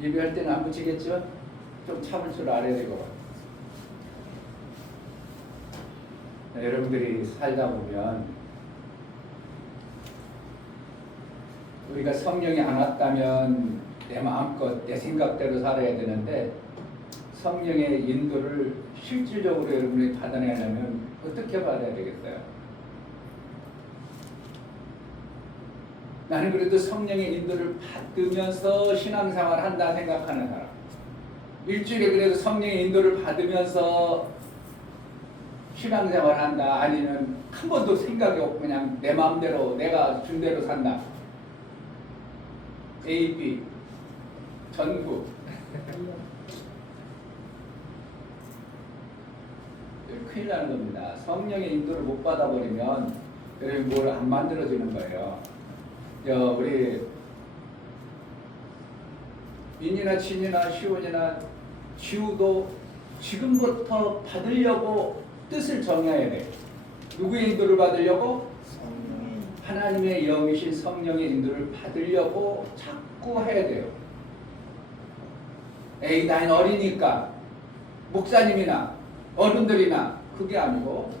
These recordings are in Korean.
예배할 때는 안 붙이겠죠? 좀 참을 줄 알아야 되고. 여러분들이 살다 보면 우리가 성령이 안 왔다면 내 마음껏 내 생각대로 살아야 되는데 성령의 인도를 실질적으로 여러분이 받아내려면 어떻게 받아야 되겠어요? 나는 그래도 성령의 인도를 받으면서 신앙생활을 한다 생각하는 사람, 일주일에 그래도 성령의 인도를 받으면서 신앙생활을 한다, 아니면 한 번도 생각이 없고 그냥 내 마음대로 내가 준 대로 산다. A, B, 전부. 큰일 나는 겁니다. 성령의 인도를 못 받아버리면 여러분 뭘 안 만들어지는 거예요. 우리 민이나 진이나 시온이나 지우도 지금부터 받으려고 뜻을 정해야 돼. 누구의 인도를 받으려고? 하나님의 영이신 성령의 인도를 받으려고 자꾸 해야 돼요. 에이, 난 어리니까 목사님이나 어른들이나 그게 아니고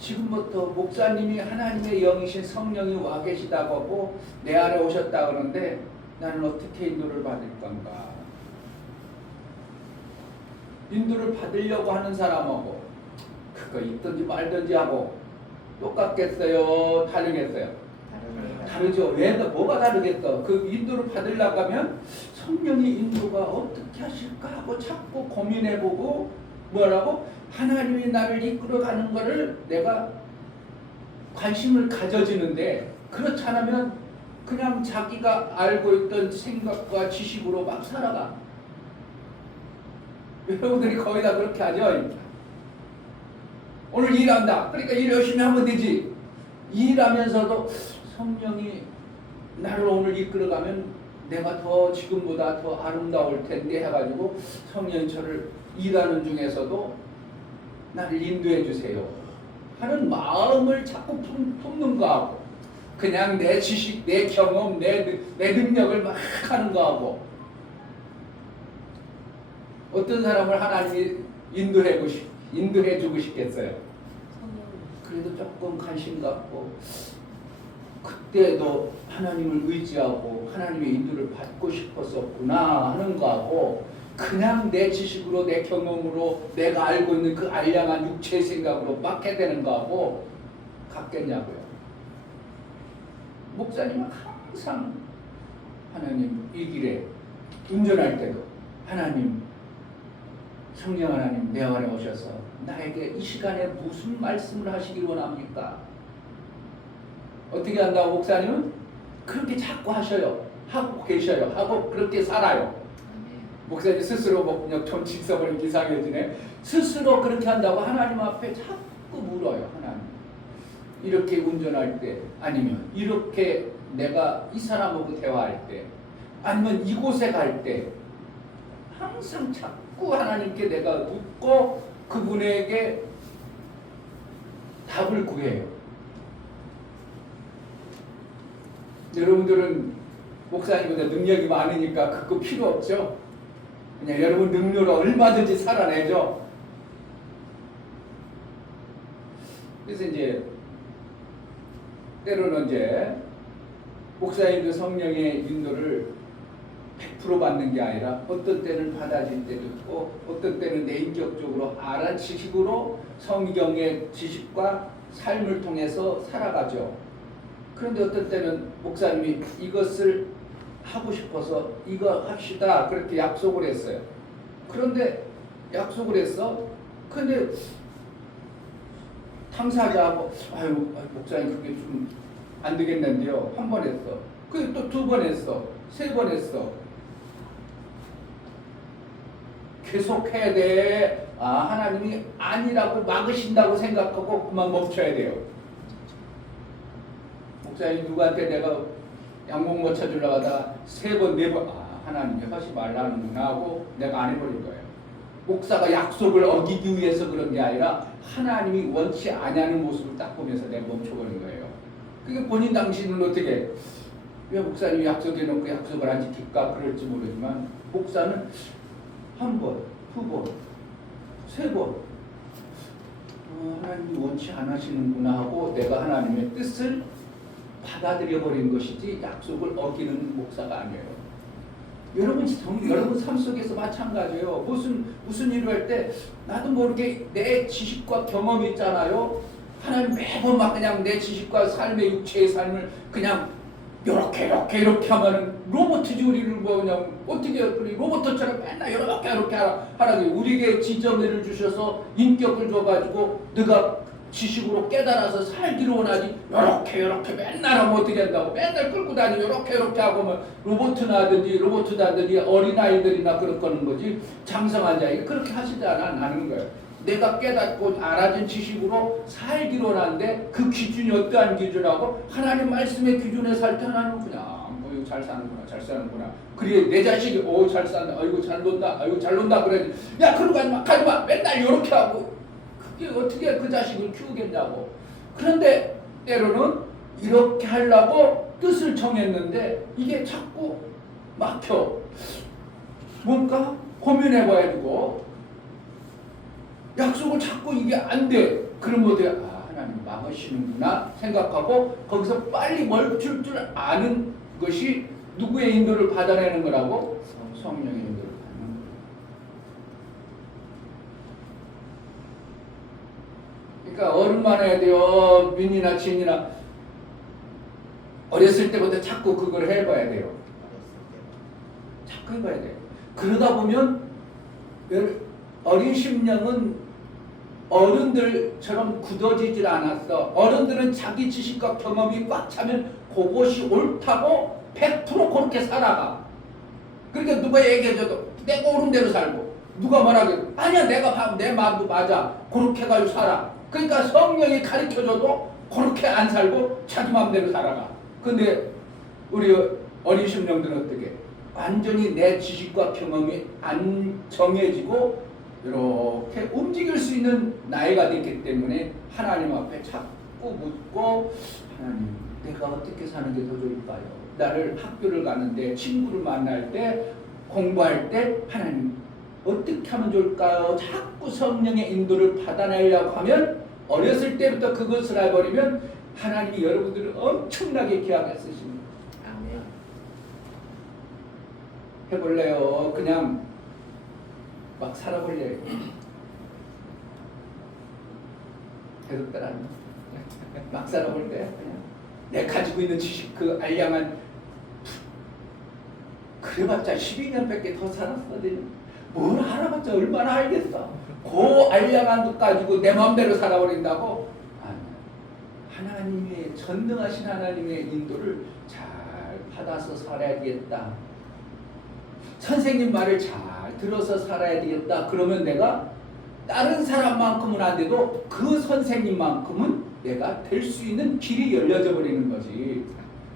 지금부터 목사님이 하나님의 영이신 성령이 와 계시다고 하고 내 안에 오셨다 그러는데 나는 어떻게 인도를 받을 건가? 인도를 받으려고 하는 사람하고 그거 있든지 말든지 하고 똑같겠어요? 다르겠어요? 다르죠. 왜? 뭐가 다르겠어? 그 인도를 받으려고 하면 성령의 인도가 어떻게 하실까 하고 자꾸 고민해보고 뭐라고? 하나님이 나를 이끌어가는 것을 내가 관심을 가져지는데 그렇지 않으면 그냥 자기가 알고 있던 생각과 지식으로 막 살아가. 여러분들이 거의 다 그렇게 하죠. 오늘 일한다. 그러니까 일 열심히 하면 되지. 일하면서도 성령이 나를 오늘 이끌어가면 내가 더 지금보다 더 아름다울 텐데 해가지고 성령이 저를 일하는 중에서도 나를 인도해 주세요 하는 마음을 자꾸 품는 거하고 그냥 내 지식, 내 경험, 내 능력을 막 하는 거하고 어떤 사람을 하나님이 인도해 주고 싶겠어요? 그래도 조금 관심 갖고 그때도 하나님을 의지하고 하나님의 인도를 받고 싶었었구나 하는 거하고 그냥 내 지식으로 내 경험으로 내가 알고 있는 그 알량한 육체의 생각으로 막게 되는 거하고 같겠냐고요. 목사님은 항상 하나님 이 길에 운전할 때도 하나님 성령 하나님 내 안에 오셔서 나에게 이 시간에 무슨 말씀을 하시길 원합니까? 어떻게 한다고 목사님은? 그렇게 자꾸 하셔요. 하고 계셔요. 하고 그렇게 살아요. 목사님 스스로 뭐 좀 질서버린 이상해지네. 스스로 그렇게 한다고 하나님 앞에 자꾸 물어요. 하나님 이렇게 운전할 때 아니면 이렇게 내가 이 사람하고 대화할 때 아니면 이곳에 갈 때 항상 자꾸 하나님께 내가 묻고 그분에게 답을 구해요. 여러분들은 목사님보다 능력이 많으니까 그거 필요 없죠? 그냥 여러분 능력으로 얼마든지 살아내죠. 그래서 이제 때로는 이제 목사님도 성령의 인도를 100% 받는 게 아니라 어떤 때는 받아질 때도 있고 어떤 때는 내 인격적으로 알한 지식으로 성경의 지식과 삶을 통해서 살아가죠. 그런데 어떤 때는 목사님이 이것을 하고 싶어서 이거 합시다 그렇게 약속을 했어요. 그런데 약속을 했어. 근데 당사자하고 아유 목사님 그게 좀 안 되겠는데요. 한 번 했어. 그게 또 두 번 했어. 세 번 했어. 계속 해야 돼. 하나님이 아니라고 막으신다고 생각하고 그만 멈춰야 돼요. 목사님 누구한테 내가 양복 못 쳐주려고 하다 세 번, 네 번 하나님이 하지 말라는구나 하고 내가 안 해버린 거예요. 목사가 약속을 어기기 위해서 그런 게 아니라 하나님이 원치 아니하는 모습을 딱 보면서 내가 멈춰버린 거예요. 그게 본인 당신은 어떻게 왜 목사님이 약속해놓고 약속을 안 지킬까 그럴지 모르지만 목사는 한 번, 두 번, 세 번 하나님이 원치 않으시는구나 하고 내가 하나님의 뜻을 받아들여 버린 것이지 약속을 어기는 목사가 아니에요. 여러분 삶 속에서 마찬가지예요. 무슨 일을 할 때 나도 모르게 내 지식과 경험이 있잖아요. 하나님 매번 막 그냥 내 지식과 삶의 육체의 삶을 그냥 이렇게 하면은 로봇이지 우리를 뭐 그냥 어떻게 우리 로봇처럼 맨날 이렇게 하라고 우리에게 지정을 주셔서 인격을 줘가지고 네가 지식으로 깨달아서 살기로 원하지 이렇게 맨날 하면 어떻게 한다고 맨날 끌고 다니고 이렇게 하고 뭐 로봇이라든지 어린아이들이나 그럴 거는 거지 장성한 자에게 그렇게 하시지 않는 거예요. 내가 깨닫고 알아진 지식으로 살기로 원하는데 그 기준이 어떠한 기준하고 하나님 말씀의 기준에 살 때 하나는 그냥 이거 잘 사는구나 그래 내 자식이 잘 산다 아이고 잘 논다 그래 야 그러고 가지마 맨날 이렇게 하고 그게 어떻게 그 자식을 키우겠냐고. 그런데 때로는 이렇게 하려고 뜻을 정했는데 이게 자꾸 막혀. 뭔가 고민해봐야 되고 약속을 자꾸 이게 안 돼. 그러면 어떻게 하나님 막으시는구나 생각하고 거기서 빨리 멈출 줄 아는 것이 누구의 인도를 받아내는 거라고? 성령의 인도를 받는 거예요. 그러니까 어른만 해야 돼요. 민이나 진이나 어렸을 때부터 자꾸 그걸 해봐야 돼요. 자꾸 해봐야 돼요. 그러다 보면 어린 심령은 어른들처럼 굳어지질 않았어. 어른들은 자기 지식과 경험이 꽉 차면 그것이 옳다고 100% 그렇게 살아가. 그러니까 누가 얘기해줘도 내가 옳은 대로 살고 누가 말하게 아니야 내가 내 마음도 맞아 그렇게 가지고 살아. 그러니까 성령이 가르쳐줘도 그렇게 안 살고 자기 마음대로 살아가. 근데 우리 어린 심령들은 어떻게 완전히 내 지식과 경험이 안 정해지고 이렇게 움직일 수 있는 나이가 됐기 때문에 하나님 앞에 자꾸 묻고 하나님 내가 어떻게 사는 게 더 좋을까요? 나를 학교를 가는데 친구를 만날 때 공부할 때 하나님 어떻게 하면 좋을까요? 자꾸 성령의 인도를 받아내려고 하면 어렸을 때부터 그것을 해버리면 하나님이 여러분들을 엄청나게 귀하게 쓰십니다. 아멘. 해볼래요? 그냥 막 살아볼래요? 계속 따라 막 살아볼 때 그냥 내 가지고 있는 지식 그 알량한 그래봤자 12년밖에 더 살았어. 뭘 알아봤자 얼마나 알겠어. 그 알량한 것 가지고 내 마음대로 살아버린다고? 하나님의 전능하신 하나님의 인도를 잘 받아서 살아야 되겠다. 선생님 말을 잘 들어서 살아야 되겠다. 그러면 내가 다른 사람만큼은 안 돼도 그 선생님만큼은 내가 될 수 있는 길이 열려져 버리는 거지.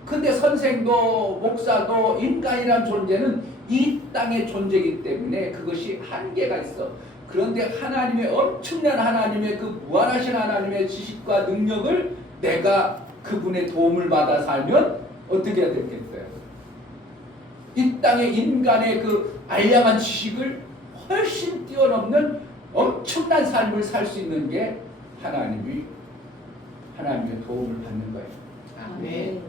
근데 선생도 목사도 인간이란 존재는 이 땅의 존재이기 때문에 그것이 한계가 있어. 그런데 하나님의 엄청난 하나님의 그 무한하신 하나님의 지식과 능력을 내가 그분의 도움을 받아 살면 어떻게 해야 되겠어요? 이 땅의 인간의 그 알량한 지식을 훨씬 뛰어넘는 엄청난 삶을 살 수 있는 게 하나님의 도움을 받는 거예요. 아멘.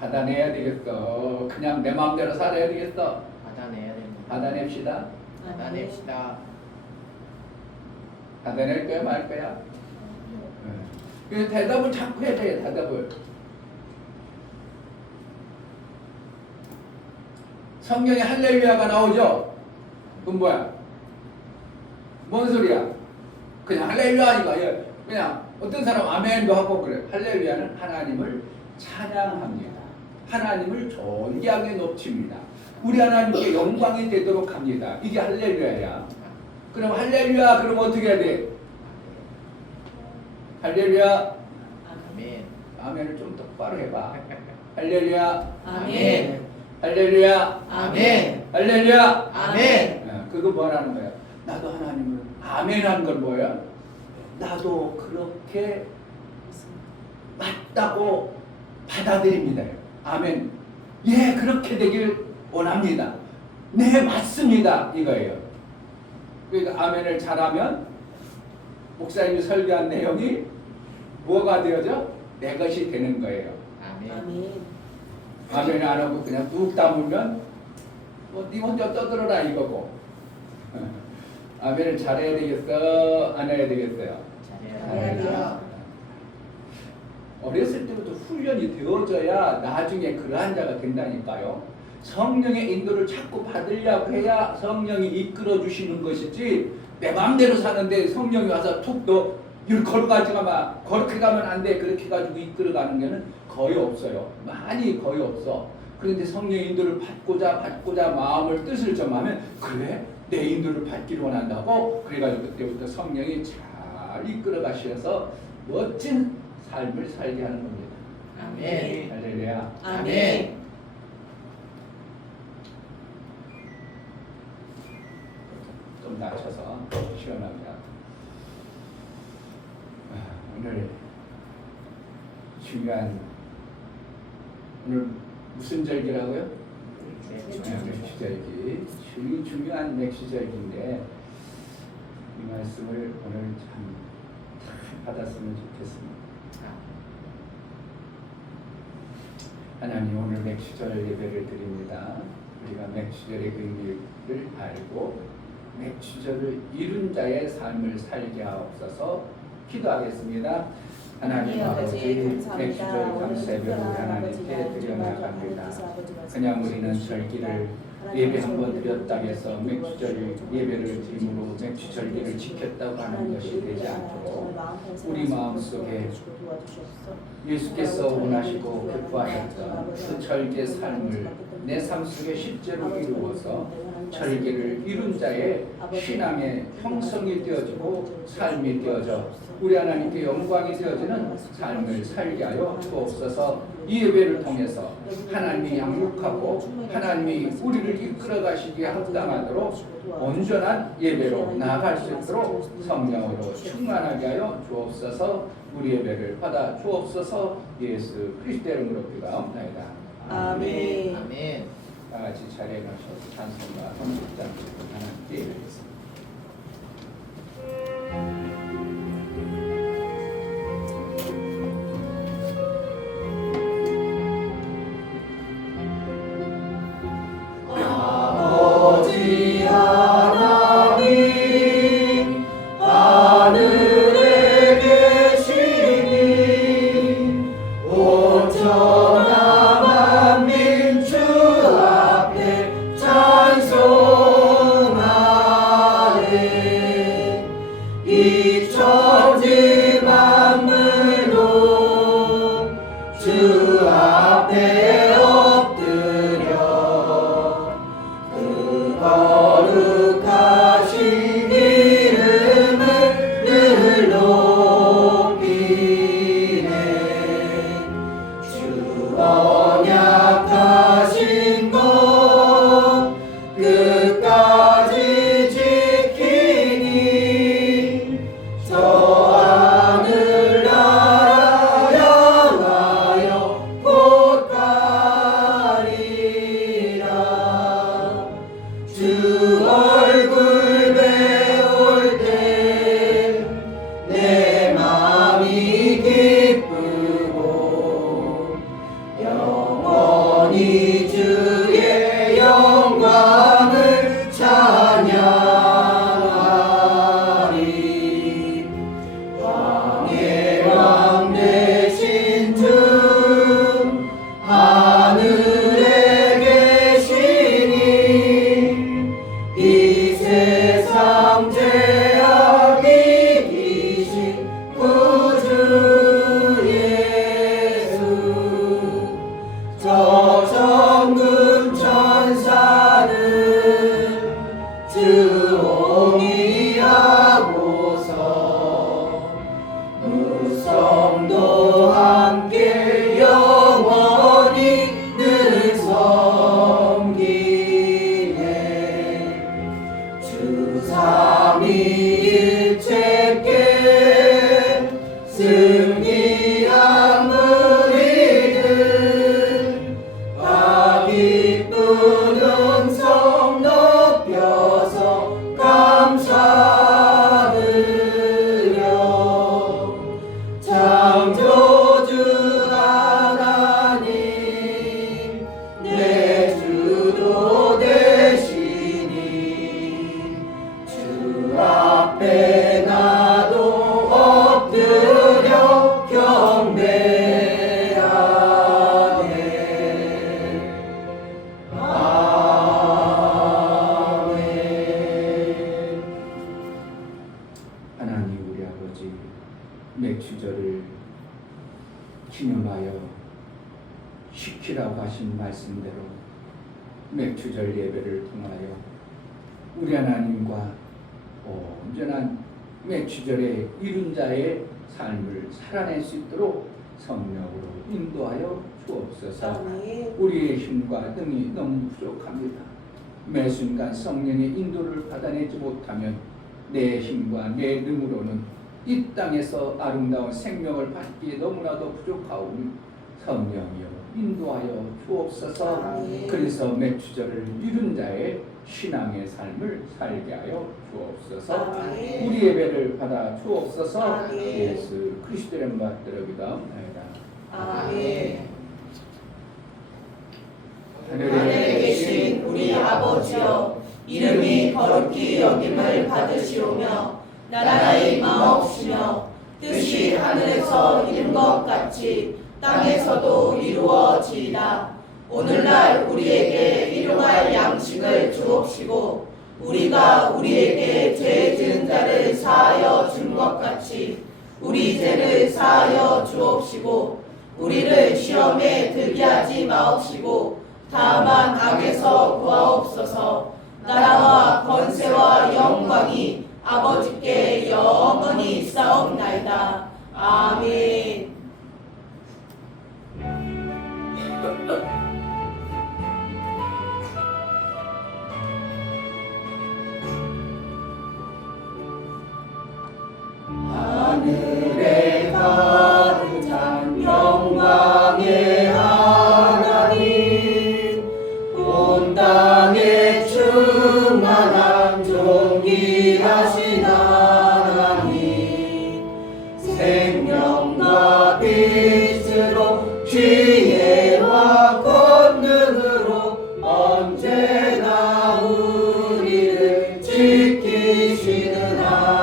받아내야 되겠어. 그냥 내 마음대로 살아야 되겠어. 받아내야 됩니다. 받아냅시다. 받아냅시다. 받아낼 거야 말 거야? 그래서 대답을 자꾸 해야 돼. 대답을. 성경에 할렐루야가 나오죠? 그건 뭐야? 뭔 소리야? 그냥 할렐루야니까 그냥 어떤 사람 아멘도 하고 그래. 할렐루야는 하나님을 찬양합니다. 하나님을 존귀하게 높입니다. 우리 하나님께 영광이 되도록 합니다. 이게 할렐루야야. 그럼 할렐루야 그럼 어떻게 해야 돼? 할렐루야. 아멘. 아멘을 좀 똑바로 해봐. 할렐루야. 아멘. 할렐루야. 아멘. 할렐루야. 아멘. 그거 뭐라는 거야? 나도 하나님을 아멘한 건 뭐야? 나도 그렇게 맞다고 받아들입니다. 아멘. 예, 그렇게 되길 원합니다. 네, 맞습니다. 이거예요. 그러니까 아멘을 잘하면 목사님이 설교한 내용이 뭐가 되어져? 내 것이 되는 거예요. 아멘. 아멘. 아멘을 안 하고 그냥 뚝 담으면 네 혼자 떠들어라 이거고. 아멘을 잘해야 되겠어? 안 해야 되겠어요? 잘해야 돼요. 어렸을 때부터 훈련이 되어져야 나중에 그러한 자가 된다니까요. 성령의 인도를 자꾸 받으려고 해야 성령이 이끌어 주시는 것이지 내 마음대로 사는데 성령이 와서 툭 너 이걸 걸어가지가 마 그렇게 가면 안 돼 그렇게 가지고 이끌어가는 게는 거의 없어요. 많이 거의 없어. 그런데 성령의 인도를 받고자 마음을 뜻을 정하면 그래 내 인도를 받기를 원한다고 그래가지고 그때부터 성령이 잘 이끌어 가셔서 멋진 삶을 살게 하는 겁니다. 아멘. 할렐루야. 아멘. 좀 낮춰서 시원합니다. 오늘 중요한 오늘 무슨 절기라고요? 맥주절기. 제일 중요한 맥주절기인데 이 말씀을 오늘 참 받았으면 좋겠습니다. 하나님 오늘 맥주절 예배를 드립니다. 우리가 맥주절의 의미를 알고 맥주절을 이룬 자의 삶을 살게 하옵소서 기도하겠습니다. 하나님 아버지 맥주절 감사예배를 하나님께 드려나갑니다. 그냥 우리는 절기를 예배 한번 드렸다고 해서 맥주절 예배를 드림으로 맥주절기를 지켰다고 하는 것이 되지 않도록 우리 마음속에 예수께서 원하시고 기뻐하셨던 그 절기의 삶을 내 삶 속에 실제로 이루어서 절기를 이룬 자의 신앙의 형성이 되어지고 삶이 되어져 우리 하나님께 영광이 되어지는 삶을 살게 하여 주옵소서. 이 예배를 통해서 하나님이 양육하고 하나님이 우리를 이끌어 가시기에 합당하도록 온전한 예배로 나아갈 수 있도록 성령으로 충만하게 하여 주옵소서. 우리 예배를 받아 주옵소서. 예수 그리스도의 이름으로 기도하옵나이다. 아멘. 아멘. 다 같이 자리에 가셔서 찬송과 헌금장 하나님께 드리겠습니다. 아버지 하나님 하늘에 계시니 온전한 만민 주 앞에 찬송하네. 이 천지 만물도 주 앞에 엎드려 그 거룩하신 이름을 늘 높이네. 주 언약하신 것 끝까지 지키니 저 하늘나라 향하여 곧 가리라. 주 얼굴 배울 때 내 마음이 기쁘고 영원히 주의 영광을 찬양하리. 왕의 왕 되신 주 하늘에 계시니 약속하신 말씀대로 맥주절 예배를 통하여 우리 하나님과 온전한 맥주절의 이룬 자의 삶을 살아낼 수 있도록 성령으로 인도하여 주옵소서. 우리의 힘과 능이 너무 부족합니다. 매 순간 성령의 인도를 받아내지 못하면 내 힘과 내 능으로는 이 땅에서 아름다운 생명을 받기에 너무나도 부족하오니 성령이여 인도하여 주옵소서. 그래서 맥주절을 이룬 자의 신앙의 삶을 살게 하여 주옵소서. 우리 예배를 받아 주옵소서. 예수 그리스도의 이름으로 기도합니다. 아멘. 하늘에 계신 우리 아버지여, 이름이 거룩히 여김을 받으시오며 나라의 마옵시며 뜻이 하늘에서 이룬 것 같이 땅에서도 이루어지이다. 오늘날 우리에게 일용할 양식을 주옵시고 우리가 우리에게 죄 지은 자를 사하여 준 것 같이 우리 죄를 사하여 주옵시고 우리를 시험에 들게 하지 마옵시고 다만 악에서 구하옵소서. 나라와 권세와 영광이 아버지께 영원히 있사옵나이다. 아멘. 하늘에 가득한 영광의 하나님, 온 땅에 충만한 존귀하신 하나님, 생명과 빛으로 지혜와 권능으로 언제나 우리를 지키시는 하나님,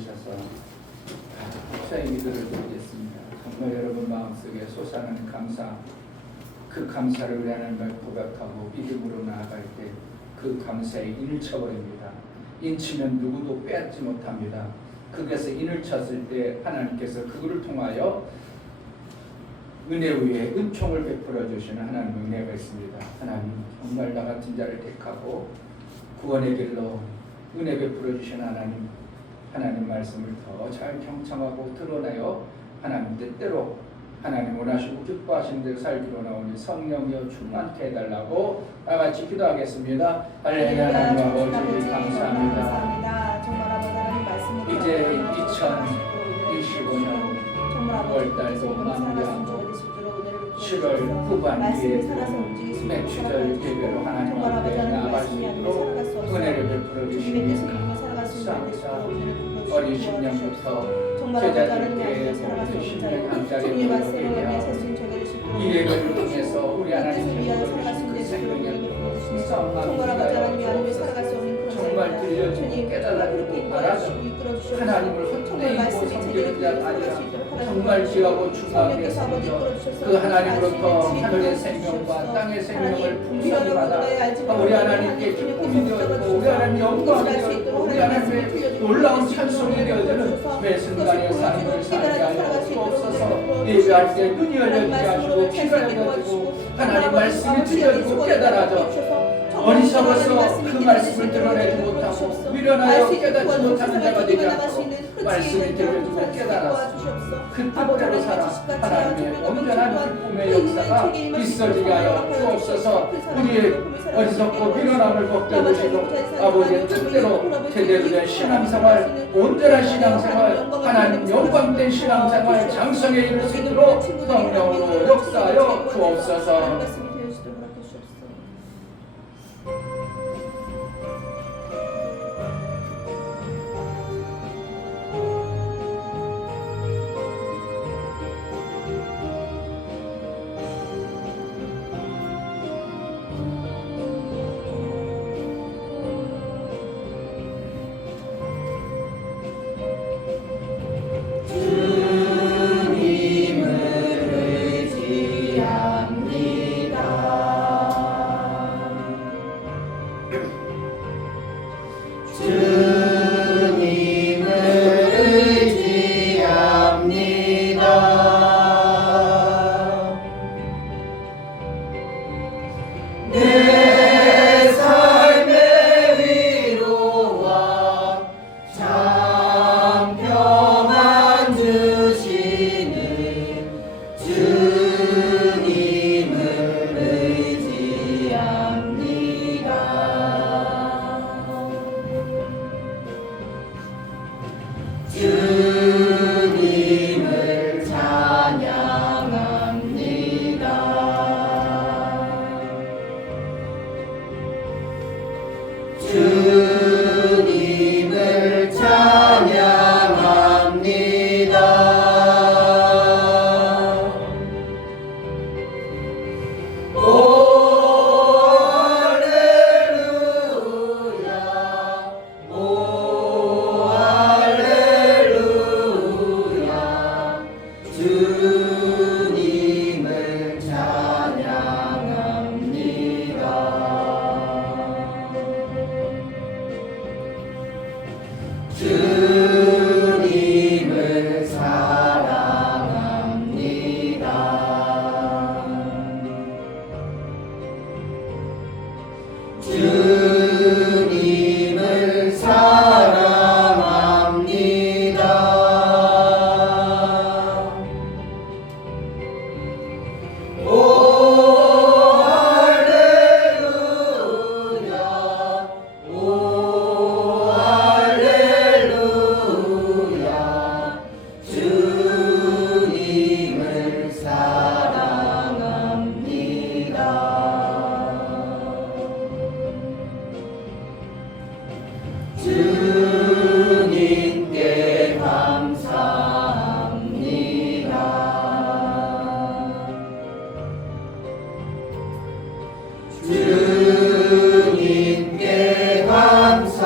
주셔서 감사의 기도를 드리겠습니다. 정말 여러분 마음속에 솟아나는 감사, 그 감사를 우리 하나님을 고백하고 믿음으로 나아갈 때 그 감사에 인을 쳐버립니다. 인치면 누구도 빼앗지 못합니다. 거기에서 인을 쳤을 때 하나님께서 그거를 통하여 은혜 위에 은총을 베풀어 주시는 하나님의 은혜가 있습니다. 하나님 정말 나 같은 자를 택하고 구원의 길로 은혜 베풀어 주시는 하나님 말씀을 더 잘 경청하고 드러내어 하나님 뜻대로 하나님 원하시고 기뻐하시는 대로 살기로 나오니 성령이여 충만케 해달라고 다같이 기도하겠습니다. 할렐루야. 하나님 아버지 감사합니다. 정말 아버지 하나님 말씀을 이제 2025년 6월달도 마무리하고 7월 후반기에 매추절 예배로 하나님 앞에 나아갈 수 있도록 은혜를 베풀어 주시니 감사합니다. 어린 신령부터 제자들께 모든 신령 한자리에 모이게 하고 이 예배를 통해서 우리 하나님께서 주신 그 생명의 정말 들려주고 깨달아주고 알아주고 하나님을 헛되이 섬기는 자가 아니라 정말 귀하고 중하게 섬겨 그 하나님으로부터 하늘의 생명과 땅의 생명을 풍성히 받아 우리 하나님께 기쁨이 되었고 우리 하나님 영광이 되었고 우리 하나님의 놀라운 찬송이 되어지는 매 순간의 삶을 살게 하여 주옵소서. 예배할 때 눈이 열려지게 하시고 귀가 열려지고 하나님 말씀이 들려지고 깨달아져 어리석어서 그 말씀을 드러내지 못하고 미련하여 깨닫지 못하는 자가 되지 않고 말씀이 들려지고 깨달아서 그 뜻대로 살아 하나님의 온전한 기쁨의 역사가 있어지게 하여 주옵소서. 우리의 어리석고 미련함을 벗겨주시고 아버지의 뜻대로 제대로 된 신앙생활, 온전한 신앙생활, 하나님 영광된 신앙생활 장성에 이를 수 있도록 성령으로 역사하여 주옵소서. 주님께 감사합니다.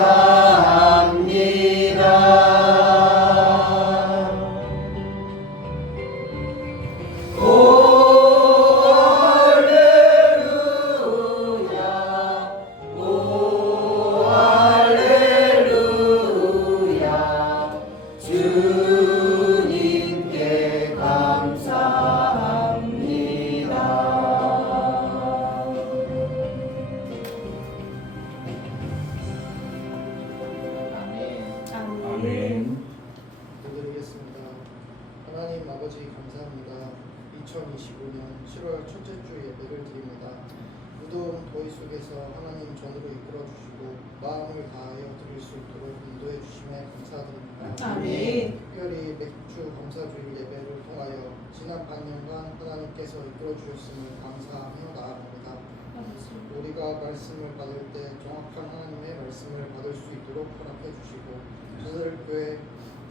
2025년 7월 첫째 주 예배를 드립니다. 무더운 더위 속에서 하나님 전으로 이끌어 주시고 마음을 다하여 드릴 수 있도록 인도해 주심에 감사드립니다. 아멘. 특별히 맥주 감사주일 예배를 통하여 지난 반년간 하나님께서 이끌어 주셨음을 감사하며 나아갑니다. 우리가 말씀을 받을 때 정확한 하나님의 말씀을 받을 수 있도록 허락해 주시고 저들교회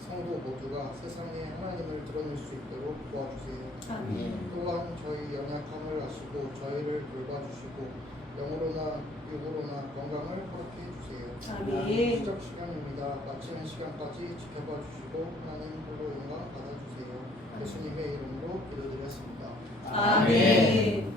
성도 모두가 세상에 하나님을 드러낼 수 있도록 도와주세요. 아멘. 또한 저희 연약함을 아시고 저희를 돌봐주시고 영으로나 육으로나 건강을 허락해 주세요. 아멘. 시작 시간입니다. 마치는 시간까지 지켜봐 주시고 하나님 홀로 영광 받아주세요. 예수님의 이름으로 기도드렸습니다. 아멘.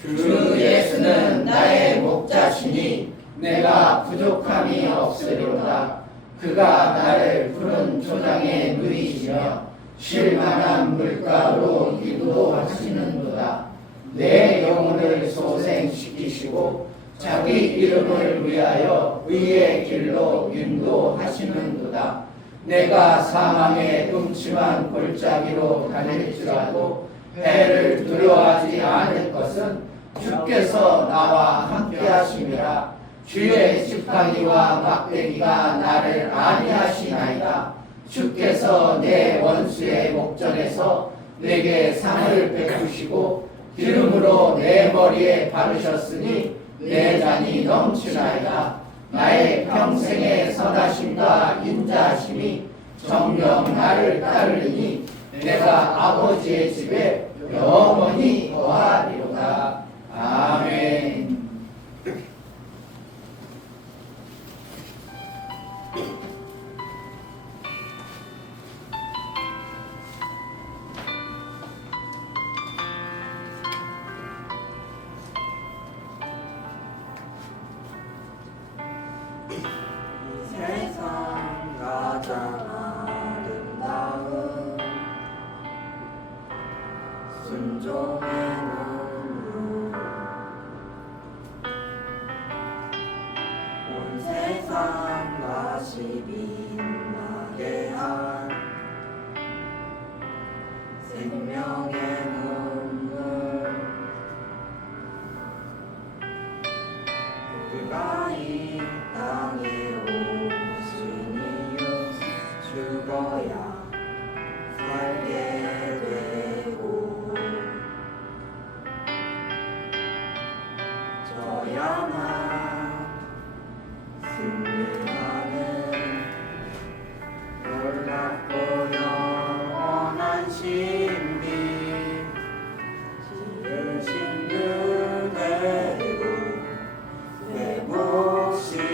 주 예수는 나의 목자시니 내가 부족함이 없으리로다. 그가 나를 푸른 초장에 누이시며 쉴만한 물가로 인도하시는도다. 내 영혼을 소생시키시고 자기 이름을 위하여 의의 길로 인도하시는도다. 내가 사망의 음침한 골짜기로 다닐지라도 해를 두려워하지 않을 것은 주께서 나와 함께하심이라. 주의 지팡이와 막대기가 나를 안위하시나이다. 주께서 내 원수의 목전에서 내게 상을 베푸시고 기름으로 내 머리에 바르셨으니 내 잔이 넘치나이다. 나의 평생의 선하심과 인자하심이 정녕 나를 따르리니 내가 아버지의 집에 영원히 거하리로다. 아멘. 세상 가장 아름다운 순종의 눈물 온 세상 다시 빛나게 한 생명의 눈물 그가 이 땅에 오신 이유 죽어야 살게 되고 저야만 승리하는 놀랍고 영원한 신비 지으신 그대로 회복시킨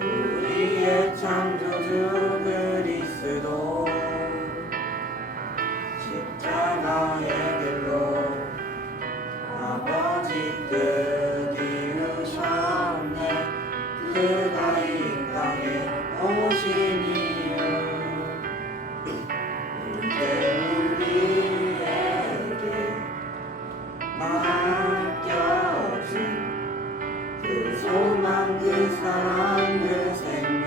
우리의 창조주 그리스도 십자가의 길로 아버지 뜻 이루셨네. 그가 이 땅에 오신 이유 이제 우리에게 맡겨진 그 소망 그 사랑 그 생명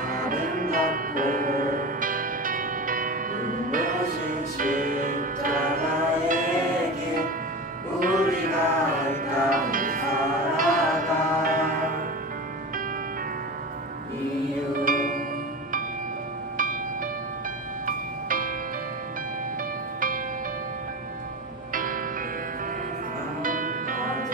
아름답고 눈부신 십자가의 길 우리가 이 땅을 살아갈 이유 가장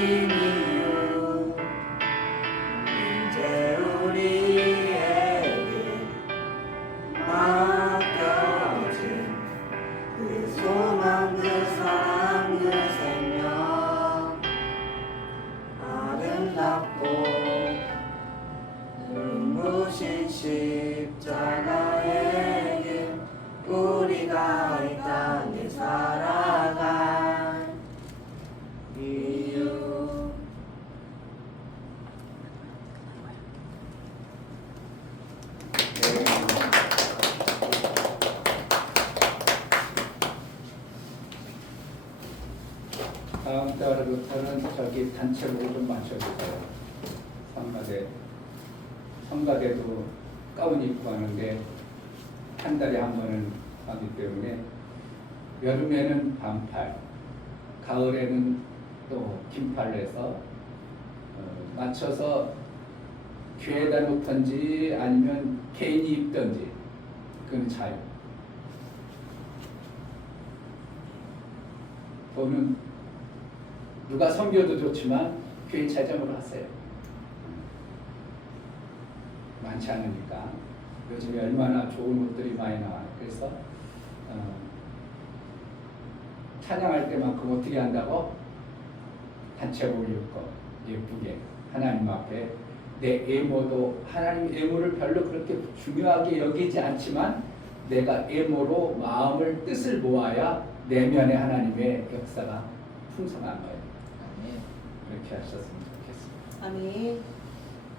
이유 이제 우리에게 맡겨진 그 소망 그 사랑 그 생명 아름답고 눈부신 십자가의 길 우리가 이 땅에 살아갈 이유 다음 달부터는 저기 단체로 좀 맞춰주세요. 성가대도 가운 입고 하는데 한 달에 한 번은 하기 때문에 여름에는 반팔, 가을에는 또 긴팔을 해서 맞춰서 교회에다 놓던지 아니면 개인이 입던지 그건 자유. 돈은 누가 섬겨도 좋지만 교회 재정으로 하세요. 많지 않으니까. 요즘에 얼마나 좋은 옷들이 많이 나와요. 그래서 찬양할 때만큼 어떻게 한다고? 단체복을 입고 예쁘게 하나님 앞에 내 애모도 하나님 애모를 별로 그렇게 중요하게 여기지 않지만 내가 애모로 마음을 뜻을 모아야 내면에 하나님의 역사가 풍성한 거예요. 그렇게 하셨으면 좋겠습니다. 아멘.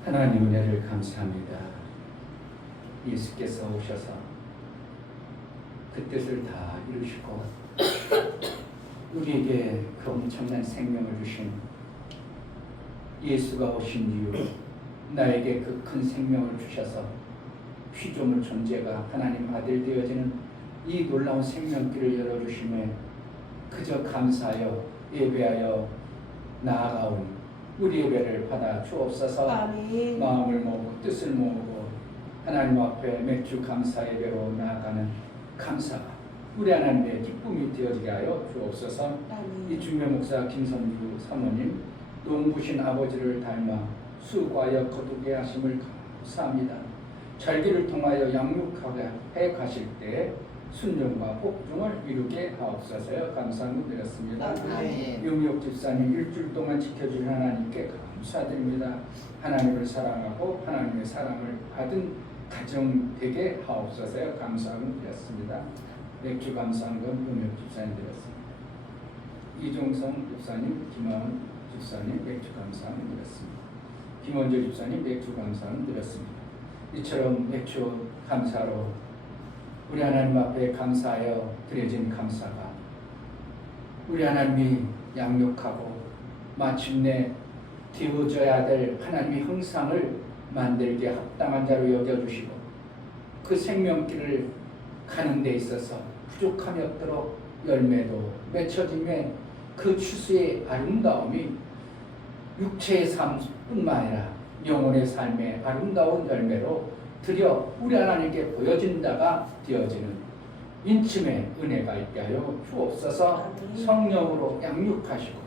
하나님 은혜를 감사합니다. 예수께서 오셔서 그 뜻을 다 이루시고 우리에게 그 엄청난 생명을 주신 예수가 오신 이유 나에게 그 큰 생명을 주셔서 피조물 존재가 하나님 아들 되어지는 이 놀라운 생명길을 열어주심에 그저 감사하여 예배하여 나아가오니 우리 예배를 받아 주옵소서. 아멘. 마음을 모으고 뜻을 모으고 하나님 앞에 맥주 감사 예배로 나아가는 감사가 우리 하나님의 기쁨이 되어지게 하여 주옵소서. 이 아멘. 중매 목사 김선주 사모님 농부신 아버지를 닮아 수고하여 거두게 하심을 감사합니다. 절기를 통하여 양육하게 해 가실 때 순종과 복종을 이루게 하옵소서. 감사함을 드렸습니다. 아멘. 용역 집사님 일주일 동안 지켜주신 하나님께 감사드립니다. 하나님을 사랑하고 하나님의 사랑을 받은 가정 되게 하옵소서. 감사함을 드렸습니다. 맥주 감사한 건 용역 집사님 드렸습니다. 이종성 집사님, 김하은 집사님 맥주 감사함을 드렸습니다. 김원재 집사님 맥주 감사함을 드렸습니다. 이처럼 맥주 감사로 우리 하나님 앞에 감사하여 드려진 감사가 우리 하나님이 양육하고 마침내 되어져야 될 하나님의 형상을 만들게 합당한 자로 여겨주시고 그 생명길을 가는 데 있어서 부족함이 없도록 열매도 맺혀짐에 그 추수의 아름다움이 육체의 삶뿐만 아니라 영혼의 삶의 아름다운 열매로 드려 우리 하나님께 보여진 자가 되어지는 인침의 은혜가 있게 하여 주옵소서. 성령으로 양육하시고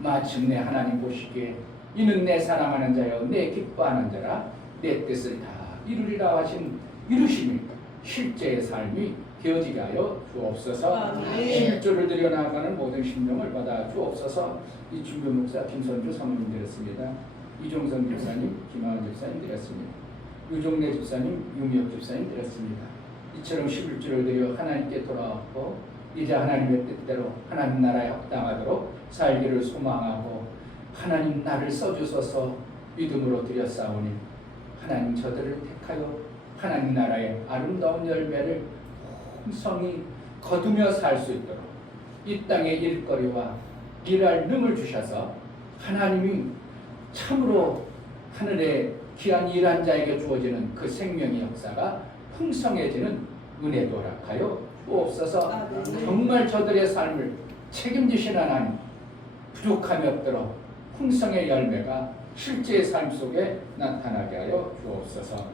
마침내 하나님 보시기에 이는 내 사랑하는 자여 내 기뻐하는 자라 내 뜻을 다 이루리라 하신 이루심이 실제의 삶이 되어지게 하여 주옵소서. 아멘. 11조를 드려 나아가는 모든 심령을 받아 주옵소서. 이 중교 목사 김선주 사모님 드렸습니다. 이종선 집사님, 김하은 집사님 드렸습니다. 유종래 집사님, 유미혁 집사님 드렸습니다. 이처럼 11조를 드려 하나님께 돌아왔고 이제 하나님의 뜻대로 하나님 나라에 합당하도록 살기를 소망하고 하나님 나를 써주소서 믿음으로 드렸사오니 하나님 저들을 택하여 하나님 나라의 아름다운 열매를 풍성히 거두며 살 수 있도록 이 땅의 일거리와 일할 능을 주셔서 하나님이 참으로 하늘에 귀한 일한 자에게 주어지는 그 생명의 역사가 풍성해지는 은혜도 허락하여 주옵소서. 아멘. 정말 저들의 삶을 책임지신 하나님 부족함이 없도록 풍성의 열매가 실제의 삶 속에 나타나게 하여 주옵소서.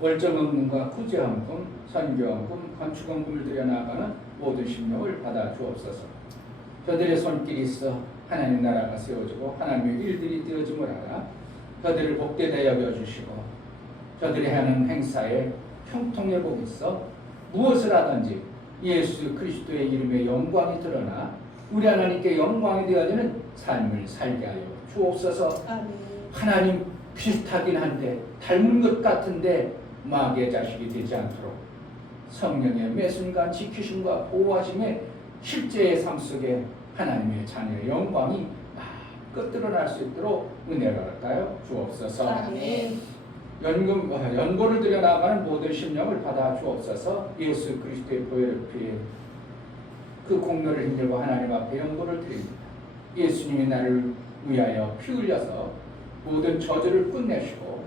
월정헌금과 구제헌금, 선교헌금, 건축헌금을 들여나가는 모든 심령을 받아 주옵소서. 저들의 손길이 있어 하나님 나라가 세워지고 하나님의 일들이 되어짐을 알아 저들을 복되게 여겨주시고 저들이 하는 행사에 형통의 복이 있어 무엇을 하든지 예수 그리스도의 이름의 영광이 드러나 우리 하나님께 영광이 되어지는 삶을 살게 하여 주옵소서. 하나님 비슷하긴 한데 닮은 것 같은데 마귀의 자식이 되지 않도록 성령의 매 순간 지키심과 보호하심에 실제의 삶 속에 하나님의 자녀의 영광이 마음껏 드러날 수 있도록 은혜를 할까요? 주옵소서. 연고를 들여 나아가는 모든 심령을 받아 주옵소서. 예수 그리스도의 보혈의 피에 그 공로를 힘들고 하나님 앞에 연고를 드립니다. 예수님이 나를 위하여 피 흘려서 모든 저주를 끝내시고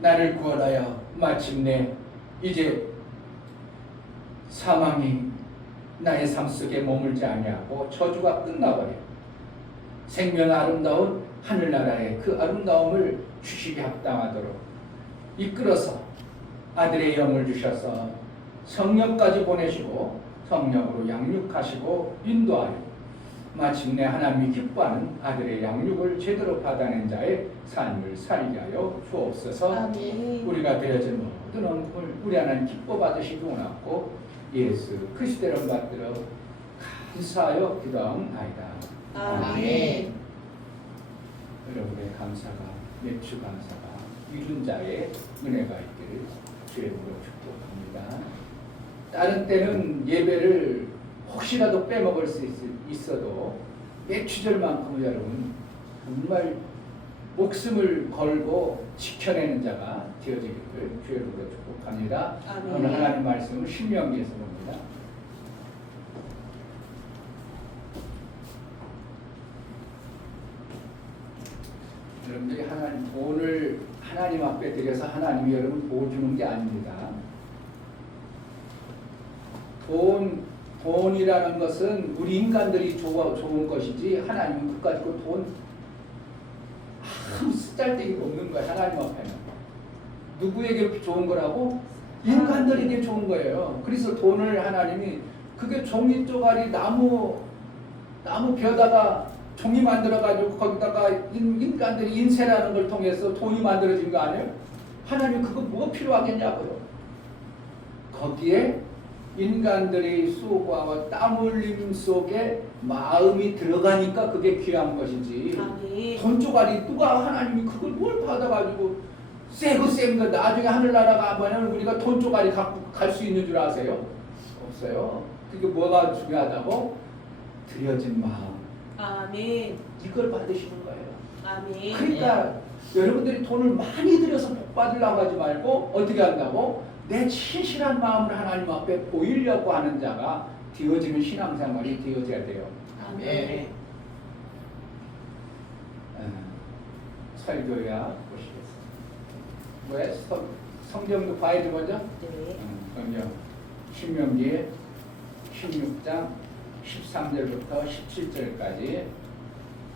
나를 구원하여 마침내 이제 사망이 나의 삶 속에 머물지 아니하고 저주가 끝나버려 생명 아름다운 하늘나라의 그 아름다움을 주시기 합당하도록 이끌어서 아들의 영을 주셔서 성령까지 보내시고 성령으로 양육하시고 인도하여 마침내 하나님이 기뻐하는 아들의 양육을 제대로 받아낸 자의 삶을 살게 하여 주옵소서. 우리가 되어진 모든 언품을 우리 하나님 기뻐 받으시기 원하고 예수 그리스도를 받들어 감사하여 기도하옵나이다. 아멘. 여러분의 감사가 매주 감사가 이룬 자의 은혜가 있기를 주의 이름으로 축복합니다. 다른 때는 예배를 혹시라도 빼먹을 수 있어도 매주절만큼은 여러분 정말 목숨을 걸고 지켜내는 자가 되어지기를 주의 이름으로 축복합니다. 아멘. 오늘 하나님 말씀은 신명기에서 봅니다. 여러분들이 오늘 하나님 앞에 드려서 하나님이 여러분 복 주는 게 아닙니다. 돈이라는 것은 우리 인간들이 좋은 것이지 하나님은 그거 가지고 돈 아무 쓰잘데기가 없는 거예요. 하나님 앞에는 누구에게 좋은 거라고? 인간들에게 좋은 거예요. 그래서 돈을 하나님이 그게 종이 쪼가리 나무 벼다가 종이 만들어가지고 거기다가 인간들이 인쇄라는 걸 통해서 돈이 만들어진 거 아니에요? 하나님 그거 뭐가 필요하겠냐고요. 거기에 인간들의 수고와 땀 흘림 속에 마음이 들어가니까 그게 귀한 것이지. 아멘. 돈 쪼가리 누가 하나님이 그걸 뭘 받아가지고 센 거 나중에 하늘나라가 하면 우리가 돈 쪼가리 갖고 갈 수 있는 줄 아세요? 없어요. 그게 뭐가 중요하다고? 드려진 마음. 아멘. 이걸 받으시는 거예요. 아멘. 그러니까 여러분들이 돈을 많이 들여서 복 받으려고 하지 말고 어떻게 한다고? 내 신실한 마음을 하나님 앞에 보이려고 하는 자가 되어지는 신앙생활이 되어져야 돼요. 아멘. 설교야 보시겠어요. 왜? 성경도 봐야지 먼저. 네. 성경 신명기 16장 13절부터 17절까지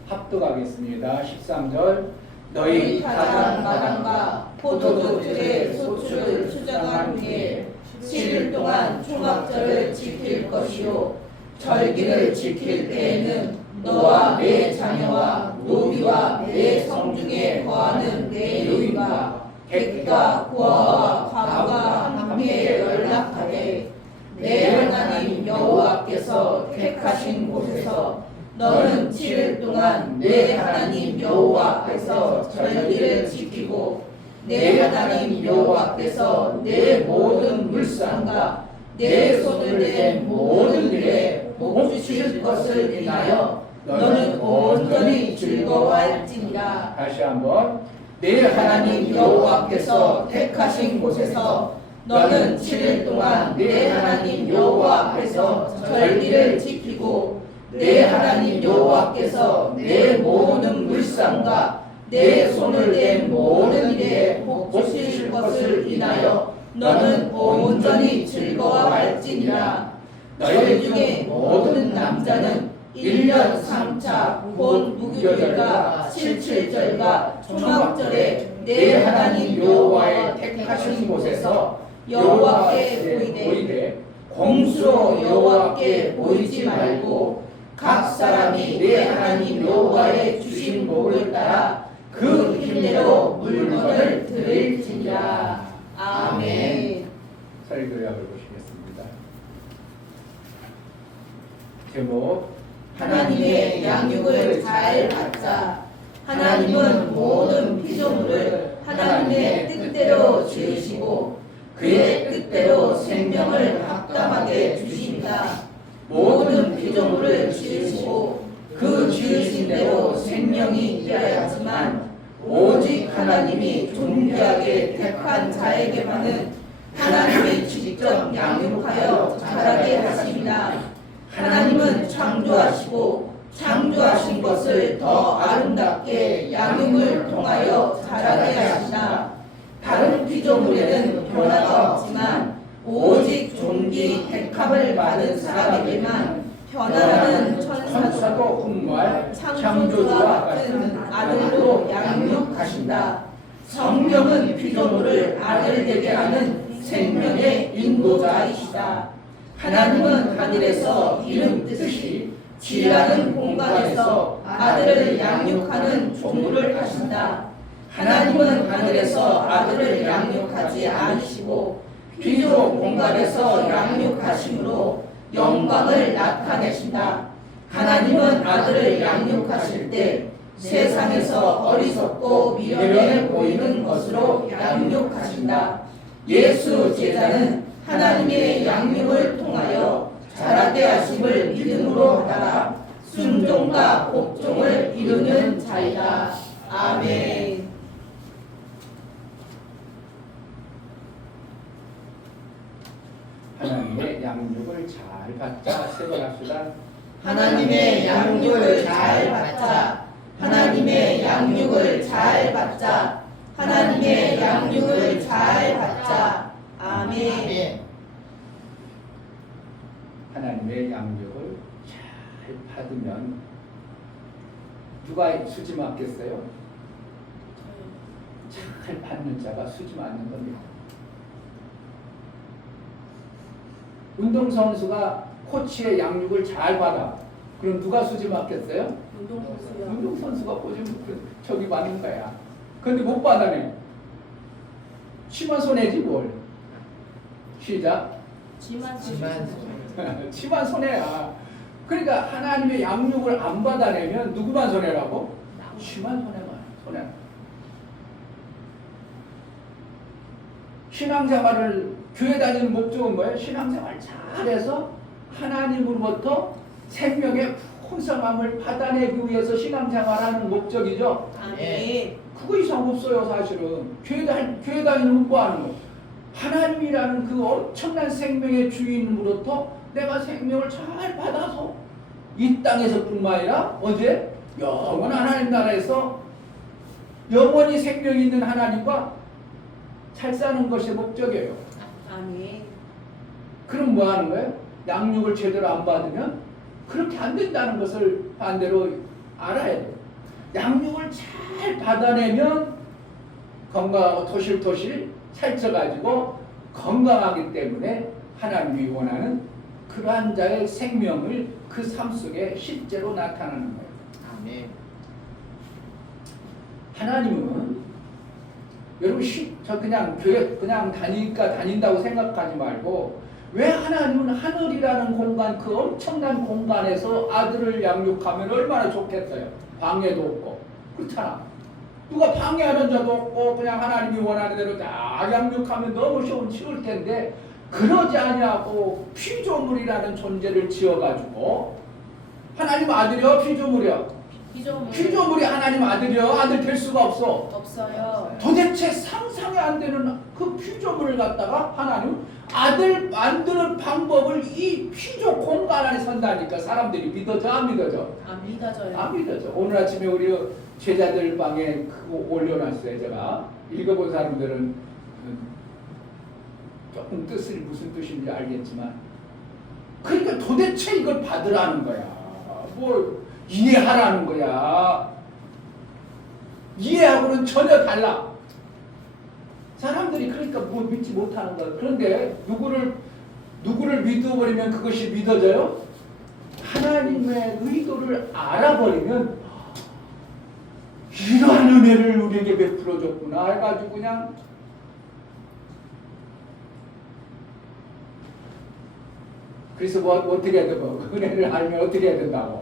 합독하겠습니다. 13절 너희 타작 마당과 포도주들의 소출을 수정한 후에 7일 동안 초막절을 지킬 것이요 절기를 지킬 때에는 너와 내 자녀와 노비와 내 성중에 거하는 내 노인과 객과 고아와 과부가 함께 연락하되 내 하나님 여호와께서 택하신 곳에서 너는 7일 동안 내 하나님 여호와 앞에서 절기를 지키고 내 하나님 여호와께서 내 모든 물상과 내 손을 댄 모든 일에 복 주실 것을 인하여 너는 온전히 즐거워할지니라. 다시 한번 내 하나님 여호와께서 택하신 곳에서 너는 7일 동안 내 하나님 여호와 앞에서 절기를 지키고 내 하나님 여호와께서 내 모든 물상과 내 손을 댄 모든 일에 복 주실 것을 인하여 너는 온전히 즐거워할지니라. 너희 중에 모든 남자는 1년 3차 곧 무교절과 칠칠절과 초막절에 내 하나님 여호와의 택하신 곳에서 여호와께 보이되 공수로 여호와께 보이지 말고 각 사람이 내 하나님 여호와의 주신 복을 따라 그 힘대로 물건을 드릴지니라. 아멘. 설교 요약을 보시겠습니다. 제목 하나님의 양육을 잘 받자. 하나님은 모든 피조물을 하나님의 뜻대로 지으시고 그의 뜻대로 생명을 합당하게 주십니다. 모든 피조물을 지으시고 그 지으신 대로 생명이 일어야지만 오직 하나님이 존귀하게 택한 자에게만은 하나님이 직접 양육하여 자라게 하십니다. 하나님은 창조하시고 창조하신 것을 더 아름답게 양육을 통하여 자라게 하시나 다른 피조물에는 변화가 없지만 오직 존귀 택함을 받은 사람에게만 변화하는 천사도 흠말 창조주와 같은 아들로 양육하신다. 성령은 피조물을 아들 되게 하는 생명의 인도자이시다. 하나님은 하늘에서 이름 뜻이 지라는 공간에서 아들을 양육하는 종을 하신다. 하나님은 하늘에서 아들을 양육하지 않으시고 비록 공간에서 양육하심으로 영광을 나타내신다. 하나님은 아들을 양육하실 때 세상에서 어리석고 미련해 보이는 것으로 양육하신다. 예수 제자는 하나님의 양육을 통하여 자라게 하심을 믿음으로 따라 순종과 복종을 이루는 자이다. 아멘. 하나님의 양육을 잘 받자. 세번 합시다. 하나님의 양육을 잘 받자. 하나님의 양육을 잘 받자. 하나님의 양육을 잘 받자. 아멘. 하나님의 양육을 잘 받으면 누가 수지 맞겠어요? 잘 받는 자가 수지 맞는 겁니다. 운동선수가 코치의 양육을 잘 받아. 그럼 누가 수지 맞겠어요? 운동선수가 꽂으면 저기 맞는 거야. 근데 못 받아내. 치만 손해지 뭘. 시작. 치만 손해야. 그러니까 하나님의 양육을 안 받아내면 누구만 손해라고? 치만 손해. 신앙생활을 교회 다니는 목적은 뭐예요? 신앙생활 잘해서 하나님으로부터 생명의 풍성함을 받아내기 위해서 신앙생활하는 목적이죠. 아멘. 그거 이상 없어요. 사실은 교회 다니는 뭐 하는 거? 하나님이라는 그 엄청난 생명의 주인으로부터 내가 생명을 잘 받아서 이 땅에서뿐만 아니라 어제 영원한 하나님 나라에서 영원히 생명이 있는 하나님과 잘 사는 것이 목적이에요. 아멘. 그럼 뭐 하는 거예요? 양육을 제대로 안 받으면 그렇게 안 된다는 것을 반대로 알아야 돼요. 양육을 잘 받아내면 건강하고 토실토실 살쪄가지고 건강하기 때문에 하나님이 원하는 그러한 자의 생명을 그 삶 속에 실제로 나타나는 거예요. 아멘. 하나님은 여러분 저 그냥 교회 그냥 다닌다고 생각하지 말고 왜 하나님은 하늘이라는 공간 그 엄청난 공간에서 아들을 양육하면 얼마나 좋겠어요. 방해도 없고 그렇잖아. 누가 방해하는 자도 없고 그냥 하나님이 원하는 대로 다 양육하면 너무 쉬울 텐데 그러지 아니하고 피조물이라는 존재를 지어가지고 하나님 아들이요 피조물이요? 피조물이 하나님 아들이요? 아들 될 수가 없어요. 도대체 상상이 안 되는 그 피조물을 갖다가 하나님 아들 만드는 방법을 이 피조 공간 안에 선다니까 사람들이 믿어져 안 믿어져? 안 믿어져요. 안 믿어져. 오늘 아침에 우리 제자들 방에 그거 올려놨어요. 제가 읽어본 사람들은 조금 뜻을 무슨 뜻인지 알겠지만 그러니까 도대체 이걸 받으라는 거야. 뭐 이해하라는 거야. 이해하고는 전혀 달라. 사람들이 그러니까 뭐 믿지 못하는 거야. 그런데 누구를 믿어버리면 그것이 믿어져요? 하나님의 의도를 알아버리면 이러한 은혜를 우리에게 베풀어 줬구나 해가지고 그냥 그래서 뭐 어떻게 해야 되고 은혜를 알면 어떻게 해야 된다고?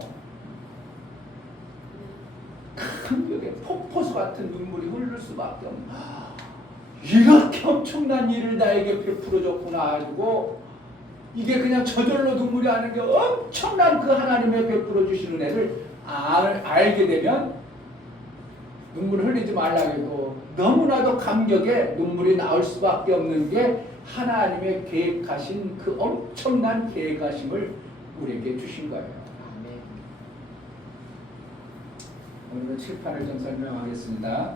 감격의 폭포수 같은 눈물이 흐를 수밖에 없는 이렇게 엄청난 일을 나에게 베풀어 줬구나 가지고 이게 그냥 저절로 눈물이 나는 게 엄청난 그 하나님의 베풀어 주신 은혜를 알게 되면 눈물을 흘리지 말라고 해도 너무나도 감격에 눈물이 나올 수밖에 없는 게 하나님의 계획하신 그 엄청난 계획하심을 우리에게 주신 거예요. 오늘은 칠판을 좀 설명하겠습니다.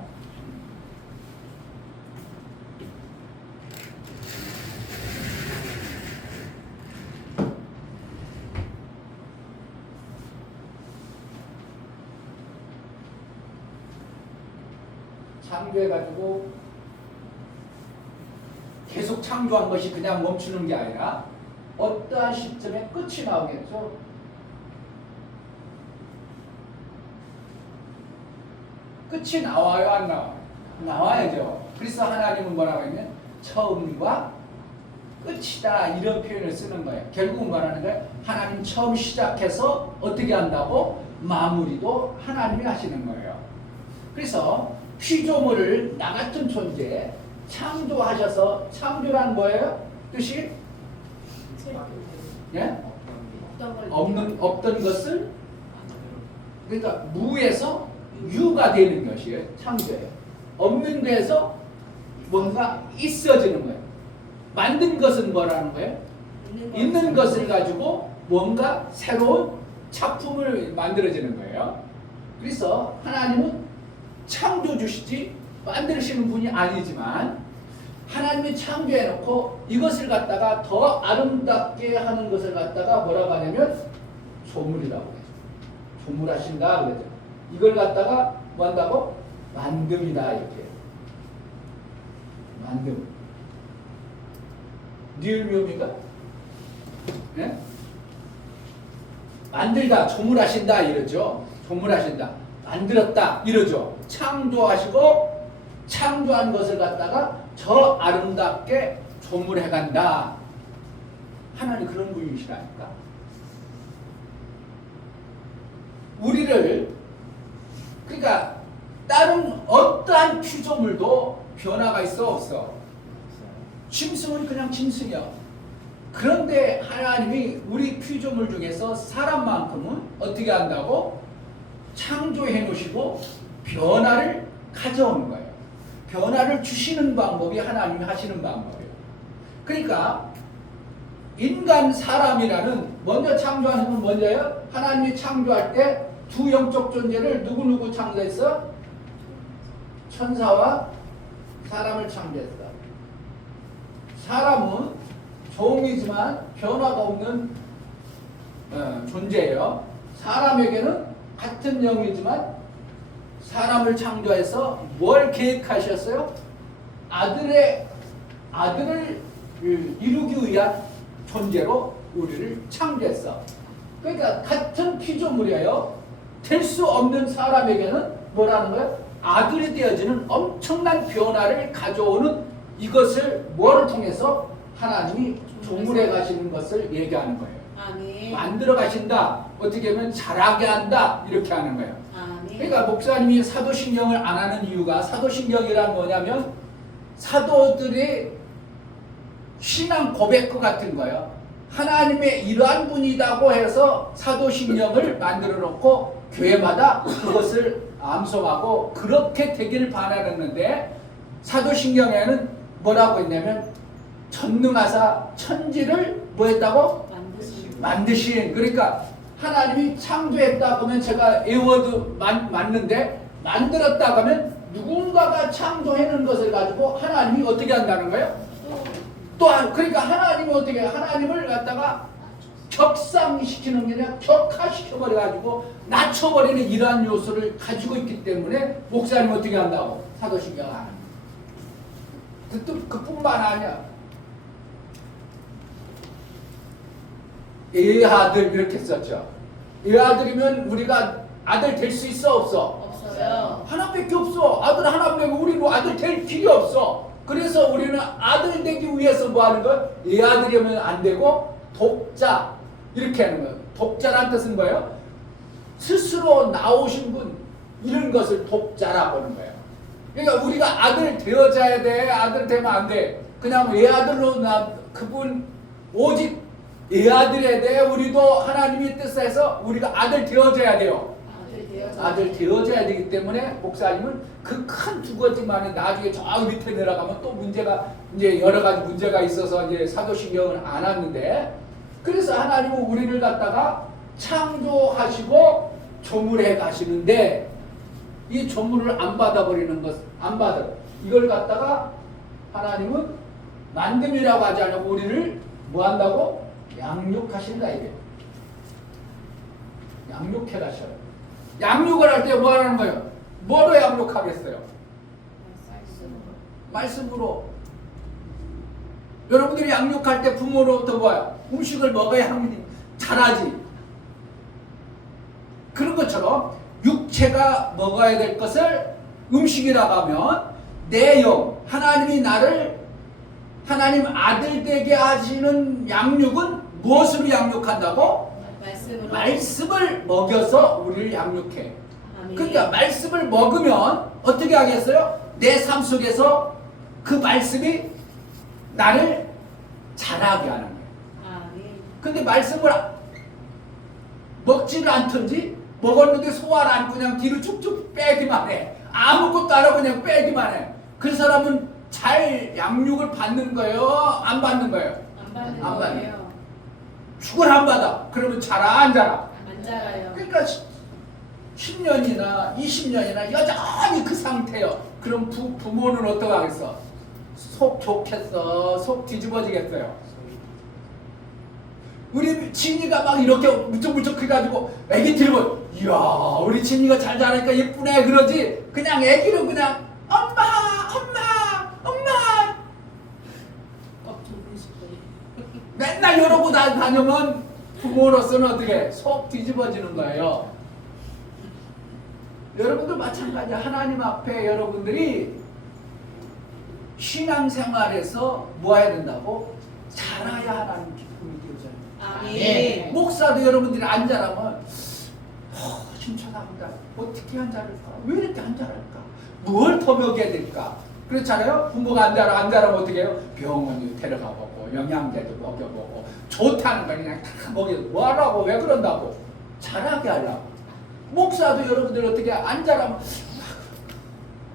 창조해가지고 계속 창조한 것이 그냥 멈추는 게 아니라 어떠한 시점에 끝이 나오겠죠. 끝이 나와요, 안 나와요? 나와야죠. 그래서 하나님은 뭐라고 했냐? 처음과 끝이다 이런 표현을 쓰는 거예요. 결국은 뭐라는 거예요? 하나님 처음 시작해서 어떻게 한다고? 마무리도 하나님이 하시는 거예요. 그래서 피조물을 나 같은 존재 창조하셔서 창조란 뭐예요? 뜻이? 예? 없던 것을 그러니까 무에서 유가 되는 것이에요. 창조예요. 없는 데에서 뭔가 있어지는 거예요. 만든 것은 뭐라는 거예요? 있는 것을 가지고 뭔가 새로운 작품을 만들어지는 거예요. 그래서 하나님은 창조주시지 만드시는 분이 아니지만 하나님이 창조해놓고 이것을 갖다가 더 아름답게 하는 것을 갖다가 뭐라고 하냐면 조물이라고 해요. 조물하신다 그러죠. 이걸 갖다가 뭐 한다고? 만듦이다 이렇게. 만듦. 니을미음인가? 네? 만들다, 조물하신다 이러죠. 조물하신다. 만들었다 이러죠. 창조하시고 창조한 것을 갖다가 더 아름답게 조물해간다. 하나님 그런 분이시라니까. 우리를 그러니까 다른 어떠한 피조물도 변화가 있어 없어? 짐승은 그냥 짐승이야. 그런데 하나님이 우리 피조물 중에서 사람만큼은 어떻게 한다고? 창조해 놓으시고 변화를 가져오는 거예요. 변화를 주시는 방법이 하나님이 하시는 방법이에요. 그러니까 인간 사람이라는 먼저 창조하는 건 뭔데요? 하나님이 창조할 때 두 영적 존재를 누구 창조했어? 천사와 사람을 창조했어. 사람은 종이지만 변화가 없는 존재예요. 사람에게는 같은 영이지만 사람을 창조해서 뭘 계획하셨어요? 아들을 이루기 위한 존재로 우리를 창조했어. 그러니까 같은 피조물이에요. 될 수 없는 사람에게는 뭐라는 거예요? 아들이 되어지는 엄청난 변화를 가져오는 이것을 뭐를 통해서 하나님이 조물해 가시는 것을 얘기하는 거예요. 아멘. 만들어 가신다. 어떻게 보면 자라게 한다. 이렇게 하는 거예요. 아멘. 그러니까 목사님이 사도신경을 안 하는 이유가 사도신경이란 뭐냐면 사도들의 신앙 고백과 같은 거예요. 하나님의 이러한 분이라고 해서 사도신경을 만들어 놓고 교회마다 그것을 암송하고 그렇게 되기를 바라는데 사도신경에는 뭐라고 했냐면 전능하사 천지를 뭐 했다고? 만드신. 그러니까 하나님이 창조했다 그러면 제가 에워드 맞는데 만들었다 그러면 누군가가 창조해놓은 것을 가지고 하나님이 어떻게 한다는 거예요? 또한 그러니까 하나님이 어떻게 하나님을 갖다가 격상시키는 게 아니라 격화시켜버려 가지고 낮춰버리는 이러한 요소를 가지고 있기 때문에 목사님 어떻게 한다고? 사도신경 안 합니다. 그뿐만 아니야. 에하들 이렇게 썼죠. 외아들이면 우리가 아들 될 수 있어 없어? 없어요. 하나밖에 없어. 아들 하나 빼고 우리는 아들 될 길이 없어. 그래서 우리는 아들 되기 위해서 뭐 하는 거야? 외아들이면 안 되고 독자 이렇게 하는 거예요. 독자란 뜻은 뭐예요? 스스로 나오신 분 이런 것을 독자라고 하는 거예요. 그러니까 우리가 아들 되어져야 돼. 아들 되면 안 돼. 그냥 외아들로 그분 오직 외아들에 대해 우리도 하나님의 뜻에서 우리가 아들 되어져야 돼요. 아들 되어져야 되기 때문에 목사님은 그 큰 두거지만에 나중에 저 밑에 내려가면 또 문제가 이제 여러 가지 문제가 있어서 이제 사도신경을 안 왔는데 그래서 하나님은 우리를 갖다가 창조하시고 조물해 가시는데 이 조물을 안 받아버리는 것 안 받아 이걸 갖다가 하나님은 만듦이라고 하지 않고 우리를 뭐 한다고? 양육하신다 이게. 양육해 가셔요. 양육을 할 때 뭐 하는 거예요? 뭐로 양육하겠어요? 말씀으로. 여러분들이 양육할 때 부모로부터 뭐야? 음식을 먹어야 하면 잘하지. 그런 것처럼 육체가 먹어야 될 것을 음식이라고 하면 내 영, 하나님이 나를 하나님 아들 되게 하시는 양육은 무엇으로 양육한다고? 말씀으로. 말씀을 먹여서 우리를 양육해. 아멘. 그러니까 말씀을 먹으면 어떻게 하겠어요? 내 삶 속에서 그 말씀이 나를 자라게 하는 거예요. 아멘. 근데 말씀을 먹지를 않던지 먹었는데 소화를 안 그냥 뒤로 쭉쭉 빼기만 해. 아무것도 안 하고 그냥 빼기만 해. 그 사람은 잘 양육을 받는 거예요? 안 받는 거예요? 안 받는 안 받는 거예요. 죽을 안 받아. 그러면 자라 안 자라? 안 자라요. 그러니까 10년이나 20년이나 여전히 그 상태예요. 그럼 부모는 어떻게 하겠어? 속 좋겠어? 속 뒤집어지겠어요? 우리 친이가 막 이렇게 무척무척 해가지고 애기 들고 이야 우리 친이가 잘 자라니까 예쁘네 그러지 그냥 애기로 그냥 엄마 맨날 이러고 다니면 부모로서는 어떻게 속 뒤집어지는 거예요. 여러분들 마찬가지야. 하나님 앞에 여러분들이 신앙생활에서 뭐 해야 된다고? 자라야 하나님 기쁨이 되어져요. 아멘. 목사도 여러분들이 안 자라면 심청합니다. 어떻게 안 자랄까? 왜 이렇게 안 자랄까? 뭘 더 먹여야 될까? 그렇잖아요. 부모가 안 자라면 어떻게 해요? 병원에 데려가 보고 영양제도 먹여보고 좋다는 거 그냥 다 먹여. 뭐하라고? 왜 그런다고? 자라게 하려고. 목사도 여러분들 어떻게 안 자라면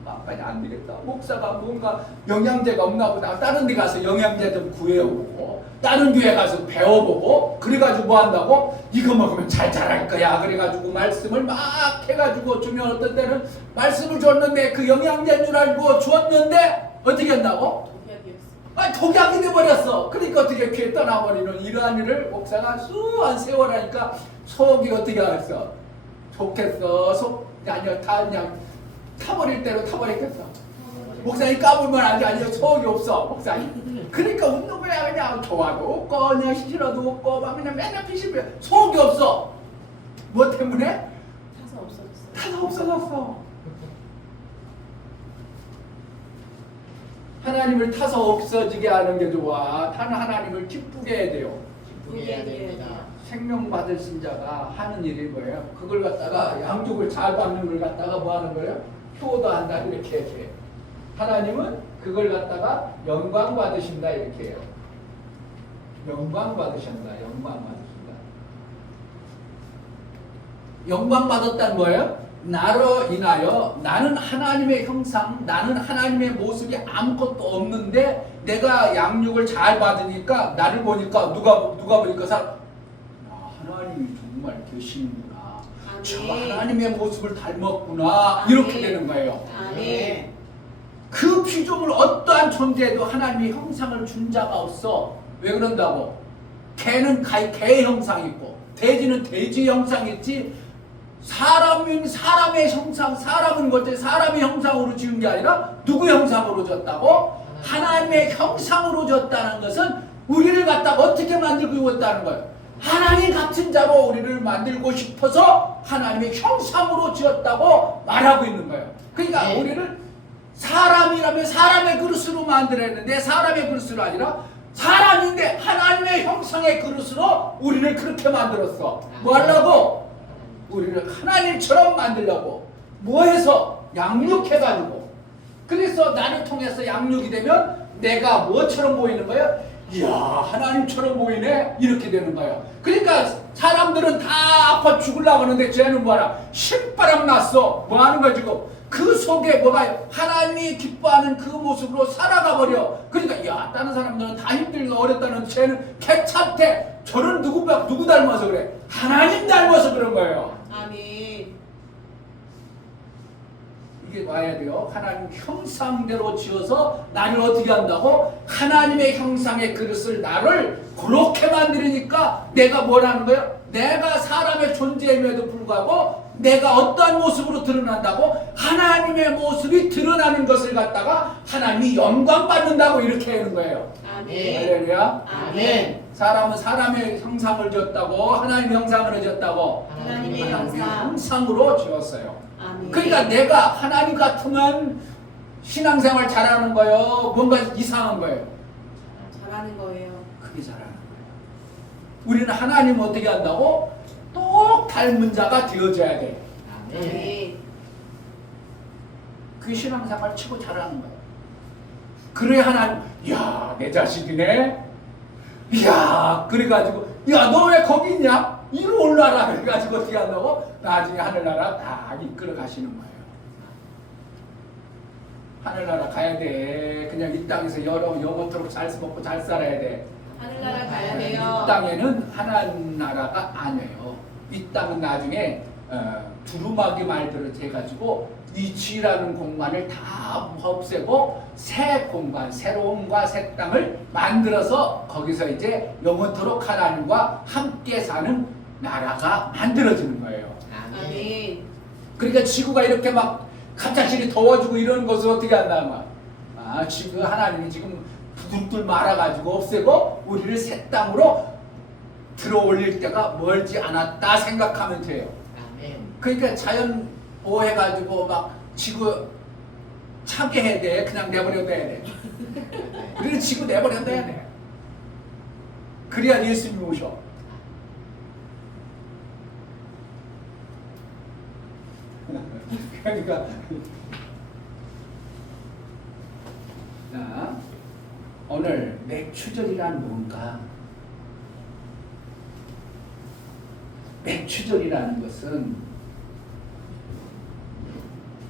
아빠는 안 되겠다. 목사가 뭔가 영양제가 없나 보다. 다른 데 가서 영양제 좀 구해오고 다른 교회 가서 배워보고 그래가지고 뭐 한다고? 이거 먹으면 잘 자랄 거야. 그래가지고 말씀을 막 해가지고 주면 어떤 때는 말씀을 줬는데 그 영양제인 줄 알고 주었는데 어떻게 한다고? 독약이었어. 독약이 돼버렸어. 그러니까 어떻게 귀에 떠나버리는 이러한 일을 목사가 수한 세월 하니까 속이 어떻게 하겠어? 좋겠어. 속 아니야 다 그냥 타버릴 대로 타버렸겠어. 목사님 까불면 안 돼. 아니요 속이 없어 목사님. 그러니까 웃는 거야. 그냥 좋아도 없고 그냥 싫어도 없고 막 그냥 맨날 피시면 속이 없어. 뭐 때문에? 타서 없어졌어. 다 없어졌어. 하나님을 타서 없어지게 하는 게 좋아. 하나님을 기쁘게 해야 돼요. 기쁘게 해야 됩니다. 생명 받으신 자가 하는 일이 뭐예요? 그걸 갖다가 양육을 잘 받는 걸 갖다가 뭐 하는 거예요? 효도한다 이렇게 해요. 하나님은 그걸 갖다가 영광 받으신다 이렇게 해요. 영광 받으신다. 영광 받으신다. 영광 받았다는 뭐예요? 나로 인하여 나는 하나님의 형상, 나는 하나님의 모습이 아무것도 없는데 내가 양육을 잘 받으니까 나를 보니까 누가 보니까 하나님이 정말 계시는구나. 아멘. 저 하나님의 모습을 닮았구나. 이렇게 아멘. 되는 거예요. 아멘. 그 피조물 어떠한 존재에도 하나님의 형상을 준 자가 없어. 왜 그런다고? 개는 개의 형상이 있고 돼지는 돼지 형상이 있지 사람은 사람의 형상, 사람은 어째 사람의 형상으로 지은 게 아니라 누구 형상으로 졌다고? 하나님의 형상으로 졌다는 것은 우리를 갖다가 어떻게 만들고 있다는 거예요? 하나님 같은 자로 우리를 만들고 싶어서 하나님의 형상으로 지었다고 말하고 있는 거예요. 그러니까 네. 우리를 사람이라면 사람의 그릇으로 만들었는데 사람의 그릇으로 아니라 사람인데 하나님의 형상의 그릇으로 우리를 그렇게 만들었어. 뭐 하려고? 우리를 하나님처럼 만들려고. 뭐 해서? 양육해가지고. 그래서 나를 통해서 양육이 되면 내가 뭐처럼 보이는 거예요? 이야, 하나님처럼 보이네? 이렇게 되는 거예요. 그러니까 사람들은 다 아파 죽으려고 하는데 쟤는 뭐하나? 신바람 났어. 뭐 하는 거야 지금? 그 속에 뭐가 하나님이 기뻐하는 그 모습으로 살아가 버려. 그러니까 야, 다른 사람들은 다 힘들고 어렵다는 쟤는 괜찮대. 저는 누구 닮아서 그래? 하나님 닮아서 그런 거예요. 아멘. 이게 와야 돼요. 하나님 형상대로 지어서 나를 어떻게 한다고? 하나님의 형상의 그릇을 나를 그렇게 만들으니까 내가 뭐라는 거예요? 내가 사람의 존재임에도 불구하고 내가 어떠한 모습으로 드러난다고? 하나님의 모습이 드러나는 것을 갖다가 하나님이 영광 받는다고 이렇게 하는 거예요. 아멘. 할렐루야. 아멘. 사람은 사람의 형상을 지었다고 하나님의 형상을 지었다고 하나님의 형상. 형상으로 지었어요. 아멘. 그러니까 내가 하나님 같으면 신앙생활 잘하는 거예요? 뭔가 이상한 거예요? 잘하는 거예요. 그게 잘하는 거예요. 우리는 하나님 어떻게 한다고? 똑 닮은 자가 되어져야 돼. 아멘. 그게 신앙생활 치고 잘하는 거예요. 그래야 하나님, 이야, 내 자식이네? 이야, 그래가지고, 야, 너 왜 거기 있냐? 이리 올라라. 그래가지고 어떻게 한다고? 나중에 하늘나라 다 이끌어 가시는 거예요. 하늘나라 가야 돼. 그냥 이 땅에서 영원토록 잘 먹고 잘 살아야 돼. 하늘나라 가야 이 돼요. 땅에는 하나님 나라가 아니에요. 이 땅은 나중에 두루마기 말대로 돼가지고 이 지라는 공간을 다 없애고 새 공간, 새로움과 새 땅을 만들어서 거기서 이제 영원토록 하나님과 함께 사는 나라가 만들어지는 거예요. 아멘. 그러니까 지구가 이렇게 막 갑자기 더워지고 이런 것을 어떻게 한다? 지금 하나님이 지금 부들들 말아가지고 없애고 우리를 새 땅으로 들어올릴 때가 멀지 않았다 생각하면 돼요. 그러니까 자연 보호해가지고 막 지구 차게 해야 돼. 그냥 내버려둬야 돼. 우리는 지구 내버려둬야 돼. 그래야 예수님이 오셔. 그러니까 자, 오늘 맥추절이란 뭔가? 맥추절이라는 것은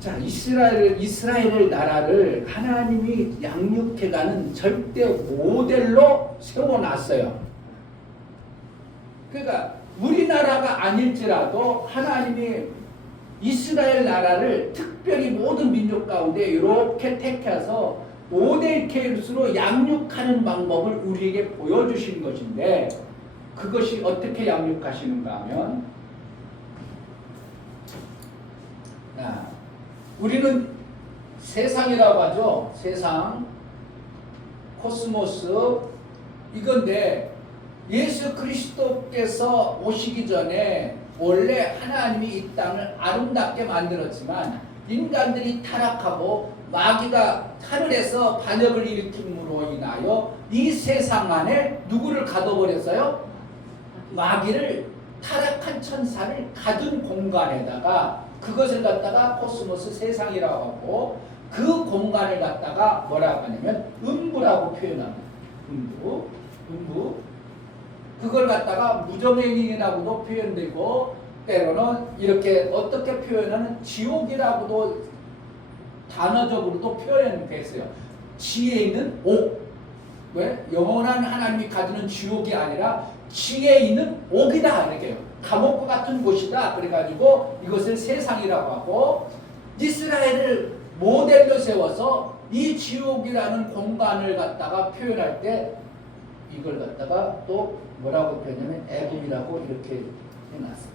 자, 이스라엘 나라를 하나님이 양육해가는 절대 모델로 세워놨어요. 그러니까 우리나라가 아닐지라도 하나님이 이스라엘 나라를 특별히 모든 민족 가운데 이렇게 택해서 모델 케이스로 양육하는 방법을 우리에게 보여주신 것인데 그것이 어떻게 양육하시는가 하면 우리는 세상이라고 하죠. 세상, 코스모스 이건데 예수 그리스도께서 오시기 전에 원래 하나님이 이 땅을 아름답게 만들었지만 인간들이 타락하고 마귀가 하늘에서 반역을 일으킴으로 인하여 이 세상 안에 누구를 가둬버렸어요? 마귀를 타락한 천사를 가둔 공간에다가 그것을 갖다가 코스모스 세상이라고 하고 그 공간을 갖다가 뭐라고 하냐면 음부라고 표현합니다. 음부. 그걸 갖다가 무정행이라고도 표현되고 때로는 이렇게 어떻게 표현하는 지옥이라고도 단어적으로도 표현됐어요. 지혜 있는 옥. 왜? 영원한 하나님이 가두는 지옥이 아니라 지혜 있는 옥이다. 이렇게요. 감옥과 같은 곳이다. 그래가지고 이것을 세상이라고 하고 이스라엘을 모델로 세워서 이 지옥이라는 공간을 갖다가 표현할 때 이걸 갖다가 또 뭐라고 표현하면 애굽이라고 이렇게 해놨어요.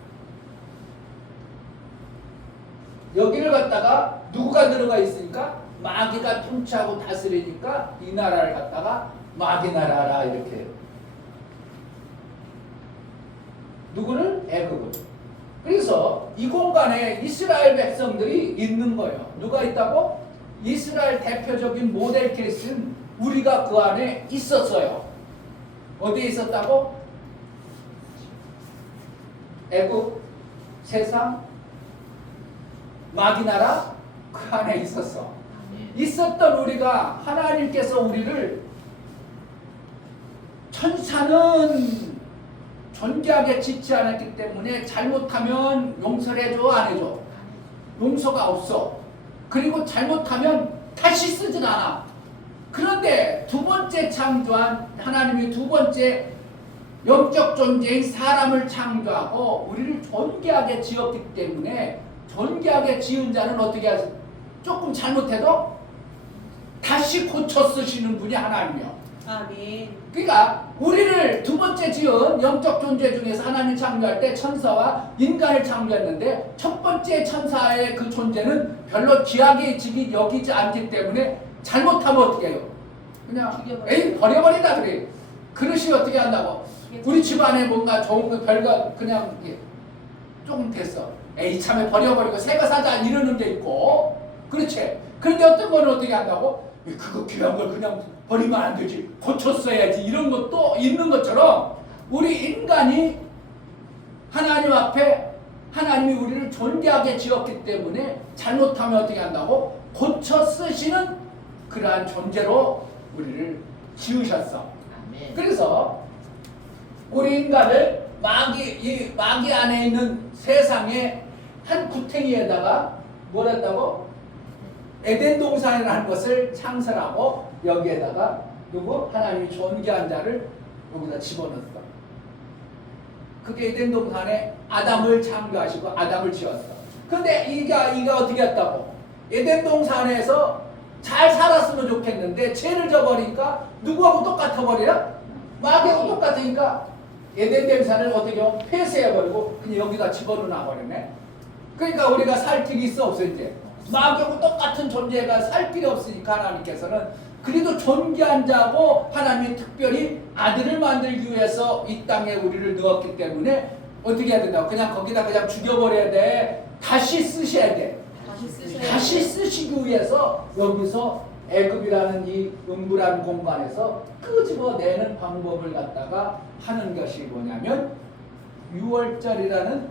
여기를 갖다가 누구가 들어가 있으니까 마귀가 통치하고 다스리니까 이 나라를 갖다가 마귀 나라라 이렇게 누구를? 애굽을. 그래서 이 공간에 이스라엘 백성들이 있는 거예요. 누가 있다고? 이스라엘 대표적인 모델 케이스는 우리가 그 안에 있었어요. 어디에 있었다고? 애굽, 세상, 마귀 나라 그 안에 있었어. 있었던 우리가 하나님께서 우리를 천사는 존귀하게 짓지 않았기 때문에 잘못하면 용서를 해줘 안 해줘? 용서가 없어. 그리고 잘못하면 다시 쓰진 않아. 그런데 두 번째 창조한 하나님이 두 번째 영적 존재인 사람을 창조하고 우리를 존귀하게 지었기 때문에 존귀하게 지은 자는 어떻게 하지? 조금 잘못해도 다시 고쳐 쓰시는 분이 하나님이요. 아멘. 그러니까 우리를 두 번째 지은 영적 존재 중에서 하나님 창조할 때 천사와 인간을 창조했는데 첫 번째 천사의 그 존재는 별로 귀하게 여기지 않기 때문에 잘못하면 어떻게 해요? 그냥 죽여버려. 에이 버려버린다 그래. 그릇이 어떻게 한다고? 우리 집안에 뭔가 좋은 거 별거 그냥 조금 됐어. 에이 참에 버려버리고 새 거 사자 이러는 게 있고 그렇지. 그런데 어떤 거는 어떻게 한다고? 그거 귀한 걸 그냥 버리면 안 되지. 고쳤어야지. 이런 것도 있는 것처럼 우리 인간이 하나님 앞에 하나님이 우리를 존귀하게 지었기 때문에 잘못하면 어떻게 한다고? 고쳐 쓰시는 그러한 존재로 우리를 지으셨어. 그래서 우리 인간을 이 마귀 안에 있는 세상의 한 구탱이에다가 뭘 했다고? 에덴 동산이라는 것을 창설하고 여기에다가 누구? 하나님이 존귀한 자를 여기다 집어넣었어. 그게 에덴 동산에 아담을 창조하시고 아담을 지었어. 근데 이가 어떻게 했다고? 에덴 동산에서 잘 살았으면 좋겠는데 죄를 져버리니까 누구하고 똑같아 버려요? 마귀하고 똑같으니까 에덴 동산을 어떻게 하면 폐쇄해버리고 그냥 여기다 집어넣어 버리네. 그러니까 우리가 살 길이 있어 없어 이제. 마귀하고 똑같은 존재가 살 길이 없으니까 하나님께서는 그래도 존귀한 자고 하나님이 특별히 아들을 만들기 위해서 이 땅에 우리를 넣었기 때문에 어떻게 해야 된다고? 그냥 거기다 그냥 죽여버려야 돼. 다시 쓰셔야 돼. 다시 쓰시기 위해서 여기서 애굽이라는 이 음부라는 공간에서 끄집어내는 방법을 갖다가 하는 것이 뭐냐면 유월절이라는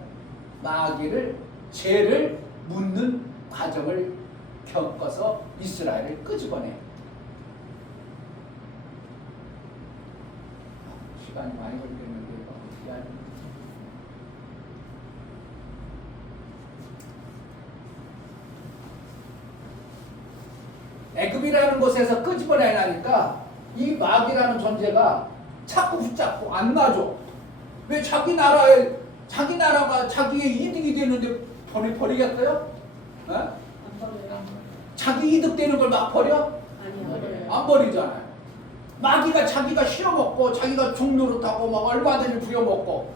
마귀를 죄를 묻는 과정을 겪어서 이스라엘을 끄집어내. 시간이 많이 걸리겠는데 이거 어떻게 하니? 애굽이라는 곳에서 끄집어내라니까 이 마귀라는 존재가 자꾸 붙잡고 안 놔줘. 왜 자기 나라가 자기의 이득이 되는데 버리겠어요? 어? 자기 이득 되는 걸 막 버려? 안 버리잖아요. 마귀가 자기가 씌워먹고 자기가 종로로 타고 막 얼마든지 부려먹고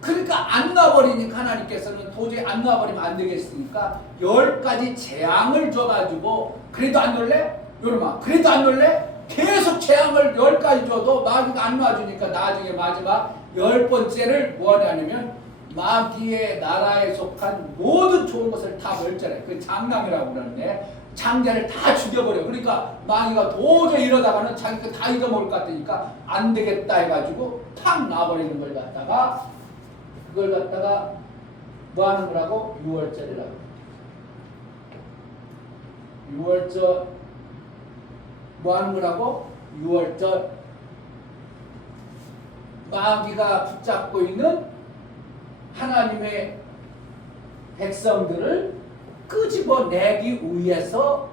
그러니까 안 놔버리니까 하나님께서는 도저히 안 놔버리면 안 되겠으니까 10가지 재앙을 줘가지고 그래도 안 놀래? 요놈아 그래도 안 놀래? 계속 재앙을 10가지 줘도 마귀가 안 놔주니까 나중에 마지막 10번째를 뭐 하냐면 마귀의 나라에 속한 모든 좋은 것을 다 멸절해. 그 장남이라고 그러는데 장자를 다 죽여버려. 그러니까 마귀가 도저히 이러다가는 자기가 다 잊어먹을 것 같으니까 안 되겠다 해가지고 탁 놔버리는 걸 갖다가 그걸 갖다가 뭐 하는 거라고? 유월절이라고. 유월절 뭐 하는 거라고? 유월절. 마귀가 붙잡고 있는 하나님의 백성들을 끄집어내기 위해서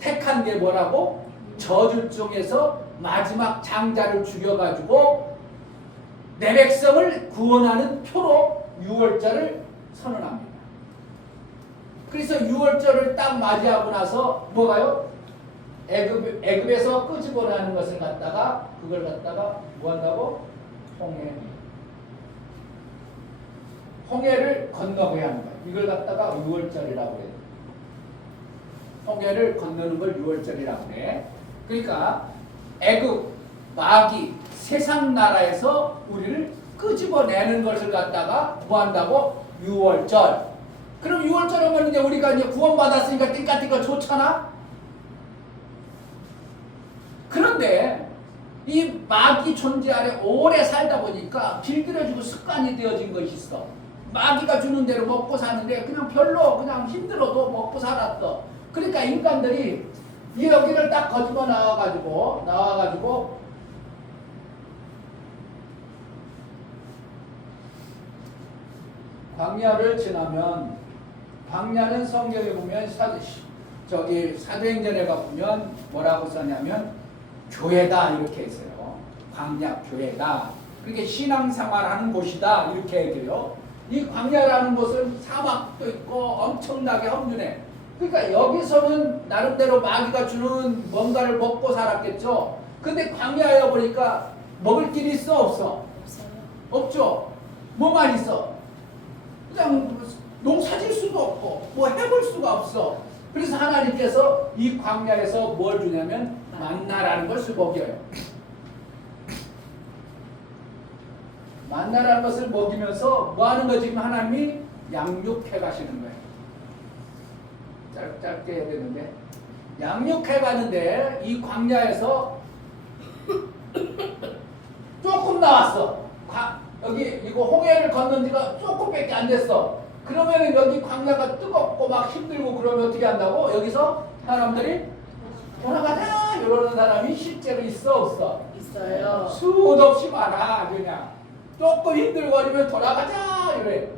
택한 게 뭐라고? 저주 중에서 마지막 장자를 죽여가지고 내 백성을 구원하는 표로 유월절을 선언합니다. 그래서 유월절을 딱 맞이하고 나서 뭐가요? 애굽에서 끄집어내는 것을 갖다가 그걸 갖다가 뭐 한다고? 홍해를 건너고야 하는 거예요. 이걸 갖다가 유월절이라고 해요. 홍해를 건너는 걸 유월절이라고 해. 그러니까 애굽, 마귀, 세상 나라에서 우리를 끄집어내는 것을 갖다가 뭐 한다고? 유월절. 그럼 유월절 하면 이제 우리가 이제 구원받았으니까 띵까띵까 좋잖아? 그런데 이 마귀 존재 아래 오래 살다 보니까 길들여지고 습관이 되어진 것이 있어. 마귀가 주는 대로 먹고 사는데 그냥 별로 그냥 힘들어도 먹고 살았어. 그러니까 인간들이 이 여기를 딱 거집어 나와가지고 광야를 지나면, 광야는 성경에 보면 사도행전에 가보면 뭐라고 써냐면 교회다 이렇게 했어요. 광야 교회다. 그렇게 신앙생활하는 곳이다 이렇게 얘기해요. 이 광야라는 곳은 사막도 있고 엄청나게 험준해. 그러니까 여기서는 나름대로 마귀가 주는 뭔가를 먹고 살았겠죠. 근데 광야에 보니까 먹을 길이 있어 없어? 없죠. 뭐만 있어? 그냥 농사 질 수도 없고 뭐 해볼 수가 없어. 그래서 하나님께서 이 광야에서 뭘 주냐면 만나라는 것을 먹여요. 만나라는 것을 먹이면서 뭐 하는 거지? 지금 하나님이 양육해 가시는 거예요. 짧게 해야 되는데 양육해 가는데 이 광야에서 조금 나왔어. 여기 이거 홍해를 건넌 지가 조금밖에 안 됐어. 그러면은 여기 광야가 뜨겁고 막 힘들고 그러면 어떻게 한다고? 여기서 사람들이 돌아가자 이러는 사람이 실제로 있어 없어? 있어요. 수도 없이 많아. 그냥 조금 힘들거리면 돌아가자 이래.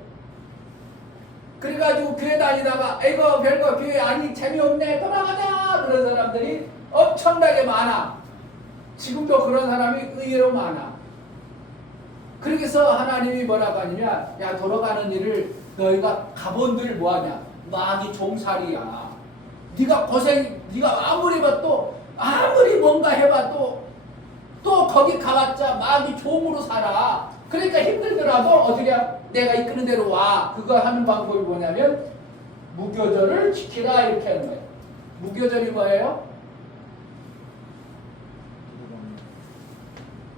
그래가지고 교회 다니다가 에이거 별거 교회 아니 재미없네 돌아가자 그런 사람들이 엄청나게 많아. 지금도 그런 사람이 의외로 많아. 그래서 하나님이 뭐라고 하냐면 야 돌아가는 일을 너희가 가본들 뭐하냐? 마귀 종살이야. 네가 아무리 봐도 아무리 뭔가 해봐도 또 거기 가봤자 마귀 종으로 살아. 그러니까 힘들더라도 어떻게 내가 이끄는 대로 와. 그거 하는 방법이 뭐냐면 무교절을 지키라 이렇게 하는 거예요. 무교절이 뭐예요?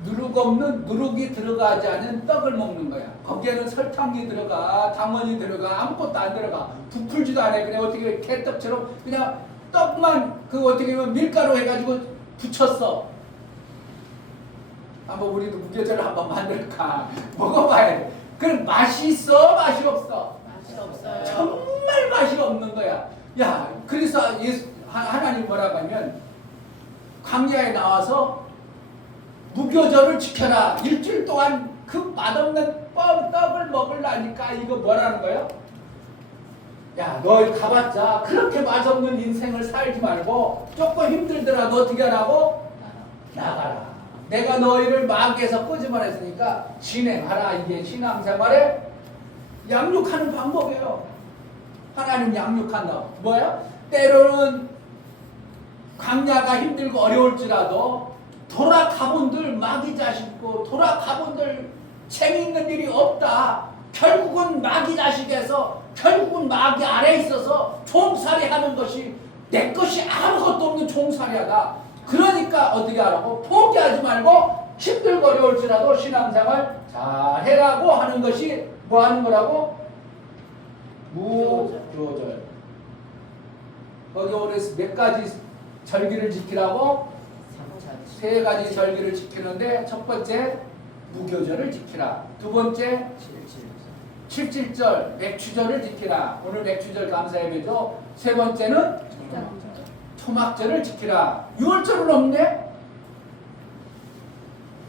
누룩이 들어가지 않은 떡을 먹는 거야. 거기에는 설탕이 들어가, 당원이 들어가, 아무것도 안 들어가. 부풀지도 않아. 그냥 어떻게 개떡처럼 그냥 떡만 어떻게 보면 밀가루 해가지고 붙였어. 한번 우리도 무교절을 한번 만들까 먹어봐야 돼. 그럼 맛이 있어, 맛이 없어? 맛이 없어요. 정말 맛이 없는 거야. 야, 그래서 하나님 뭐라고 하면 광야에 나와서 무교절을 지켜라. 일주일 동안 그 맛없는 떡을 먹으려니까 이거 뭐라는 거예요? 야, 너 가봤자 그렇게 맛없는 인생을 살지 말고 조금 힘들더라도 어떻게 하라고? 나가라. 내가 너희를 마귀에서 끄집어냈으니까 진행하라. 이게 신앙생활에 양육하는 방법이에요. 하나님 양육한다. 뭐야? 때로는 광야가 힘들고 어려울지라도 돌아가본들 마귀 자식고 돌아가본들 재미있는 일이 없다. 결국은 마귀 자식에서 결국은 마귀 아래에 있어서 종살이 하는 것이 내 것이 아무것도 없는 종살이하다. 그러니까 어떻게 하라고? 포기하지 말고 힘들고 어려울지라도 신앙생활 잘해라고 하는 것이 뭐 하는 거라고? 무교절. 거기 오늘 몇 가지 절기를 지키라고? 세 가지 절기를 지키는데 첫 번째 무교절을 지키라. 두 번째 칠칠절 맥추절을 지키라. 오늘 맥추절 감사 예배죠. 세 번째는 초막절을 지키라. 유월절은 없네.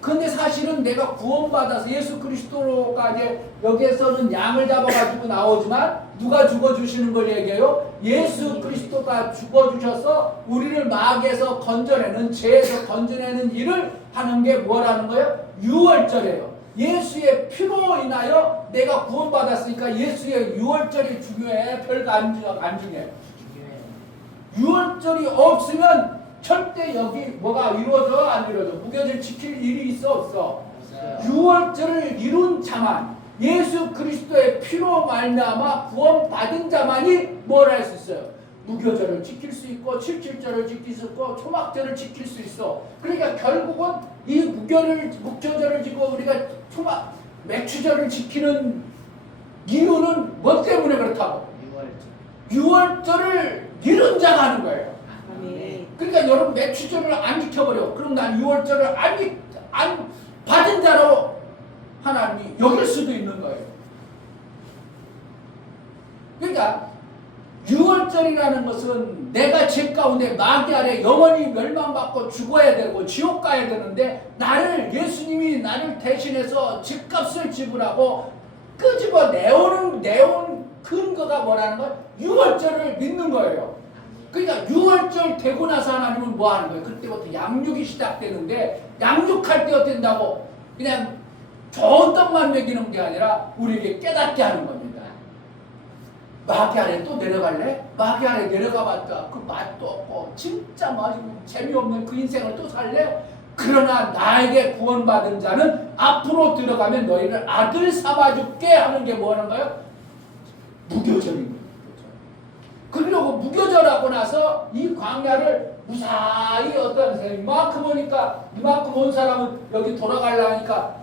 근데 사실은 내가 구원받아서 예수 그리스도가 이제 여기에서는 양을 잡아가지고 나오지만 누가 죽어주시는 걸 얘기해요? 예수 그리스도가 죽어주셔서 우리를 마귀에서 건져내는, 죄에서 건져내는 일을 하는 게 뭐라는 거예요? 유월절이에요. 예수의 피로 인하여 내가 구원받았으니까 예수의 유월절이 중요해. 별거 안 중요해. 유월절이 없으면 절대 여기 뭐가 이루어져 안 이루어져? 무교절 지킬 일이 있어 없어? 유월절을 이룬 자만, 예수 그리스도의 피로 말미암아 구원받은 자만이 뭘 할 수 있어요? 무교절을 지킬 수 있고 칠칠절을 지킬 수 있고 초막절을 지킬 수 있어. 그러니까 결국은 이 무교절을 지고 우리가 맥추절을 지키는 이유는 뭐 때문에 그렇다고? 6월절을 미룬 자가 하는 거예요. 아멘. 그러니까 여러분 맥추절을 안 지켜버려. 그럼 난 6월절을 안 받은 자로 하나님이 여길 수도 있는 거예요. 그러니까 6월절이라는 것은 내가 죄 가운데 마귀 아래 영원히 멸망받고 죽어야 되고 지옥 가야 되는데 예수님이 나를 대신해서 집값을 지불하고 끄집어 내온 근거가 뭐라는 거예요? 6월절을 믿는 거예요. 그러니까 6월절 되고 나서 하나님은 뭐 하는 거예요? 그때부터 양육이 시작되는데 양육할 때 어떻게 된다고? 그냥 좋은 떡만 먹이는 게 아니라 우리에게 깨닫게 하는 겁니다. 마귀 아래 또 내려갈래? 마귀 아래 내려가봤자 그 맛도 없고 진짜 재미없는 그 인생을 또 살래? 그러나 나에게 구원받은 자는 앞으로 들어가면 너희를 아들 삼아줄게 하는 게 뭐 하는 거예요? 무교절인 거예요. 그러고 무교절하고 나서 이 광야를 무사히 어떤 사람이 이만큼 온 사람은 여기 돌아가려니까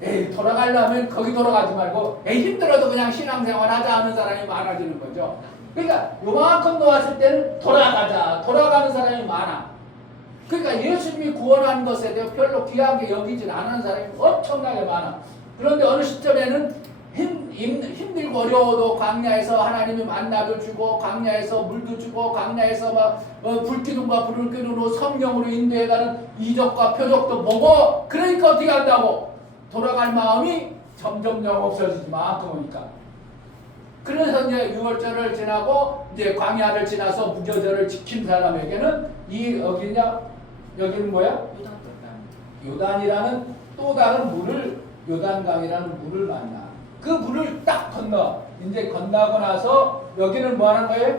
에이 돌아가려면 거기 돌아가지 말고 에이 힘들어도 그냥 신앙생활 하자 하는 사람이 많아지는 거죠. 그러니까 요만큼 놓았을 때는 돌아가는 사람이 많아. 그러니까 예수님이 구원하는 것에 대해 별로 귀하게 여기진 않은 사람이 엄청나게 많아. 그런데 어느 시점에는 힘들고 어려워도 광야에서 하나님이 만나도 주고 광야에서 물도 주고 광야에서 불기둥과 불을 끄는 성령으로 인도해가는 이적과 표적도 보고 그러니까 어떻게 한다고? 돌아갈 마음이 점점점 없어지지 만큼 오니까. 그래서 이제 6월절을 지나고 이제 광야를 지나서 무교절을 지킨 사람에게는 여기는 뭐야? 요단이라는 또 다른 요단강이라는 물을 만나. 그 물을 딱 건너. 이제 건너고 나서 여기는 뭐 하는 거예요?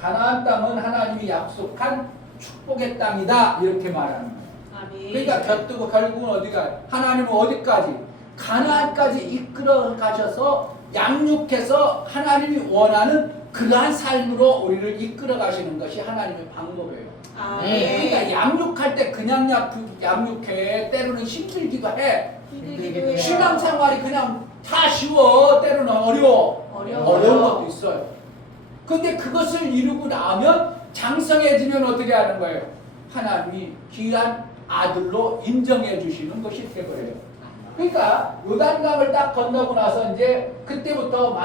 가나안 땅은 하나님이 약속한 축복의 땅이다. 이렇게 말하는 거예요. 아멘. 그러니까 결국은 어디가? 하나님은 어디까지? 가나안까지 이끌어 가셔서 양육해서 하나님이 원하는 그러한 삶으로 우리를 이끌어 가시는 것이 하나님의 방법이에요. 그러니까 양육할 때 그냥 양육해. 때로는 힘들기도 해. 신앙생활이 그냥 다 쉬워. 때로는 어려운 것도 있어요. 근데 그것을 이루고 나면 장성해지면 어떻게 하는 거예요? 하나님이 귀한 아들로 인정해 주시는 것이 되버려요. 그러니까 요단강을 딱 건너고 나서 이제 그때부터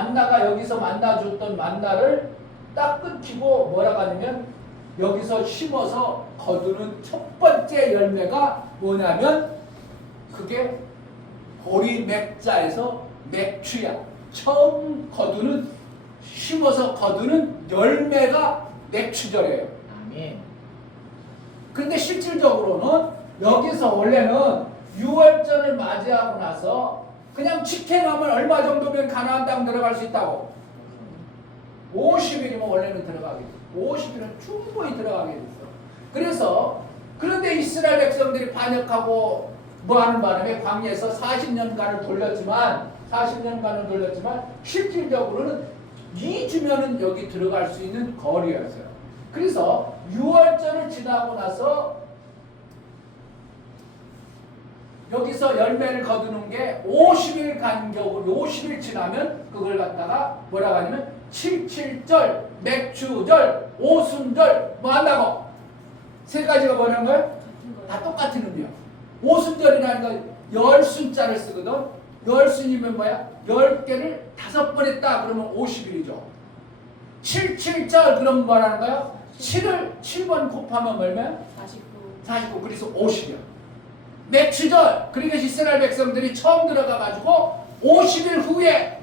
여기서 만나줬던 만나를 딱 끊기고 뭐라고 하냐면 여기서 심어서 거두는 첫 번째 열매가 뭐냐면 그게 보리 맥자에서 맥추야. 처음 심어서 거두는 열매가 맥추절이에요. 근데 실질적으로는 여기서 원래는 6월절을 맞이하고 나서 그냥 지켜놓으면 얼마 정도면 가나안 땅 들어갈 수 있다고? 50일이면 원래는 들어가게 돼. 50일은 충분히 들어가게 됐어. 그런데 이스라엘 백성들이 반역하고 뭐하는 바람에 광야에서 40년간을 돌렸지만 실질적으로는 2주면은 여기 들어갈 수 있는 거리였어요. 그래서 6월절을 지나고 나서 여기서 열매를 거두는 게 50일 간격으로 50일 지나면 그걸 갖다가 뭐라고 하냐면 77절, 맥추절, 오순절 뭐 한다고? 세 가지가 뭐라는 거예요? 다 똑같은 의미야. 오순절이라는 건 열순자를 쓰거든. 열순이면 뭐야? 10개를 5번 했다 그러면 50일이죠. 77절 그럼 뭐라는 거야? 7을 7번 곱하면 얼마야? 49. 그래서 50이야. 맥추절 그러니까 이스라엘 백성들이 처음 들어가가지고 50일 후에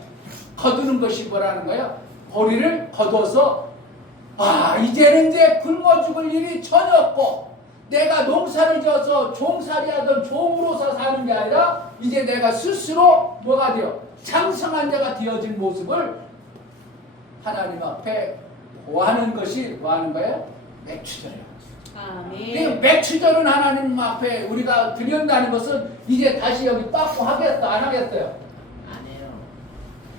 거두는 것이 뭐라는 거야? 보리를 거둬서 이제는 굶어 죽을 일이 전혀 없고 내가 농사를 지어서 종살이하던 종으로서 사는 게 아니라 이제 내가 스스로 뭐가 되어 장성한 자가 되어진 모습을 하나님 앞에 보하는 것이 뭐하는 거예요? 맥추절이에요. 아멘. 맥추절은 하나님 앞에 우리가 드린다는 것은 이제 다시 여기 빠꾸 하겠어? 안 하겠어요? 안 해요.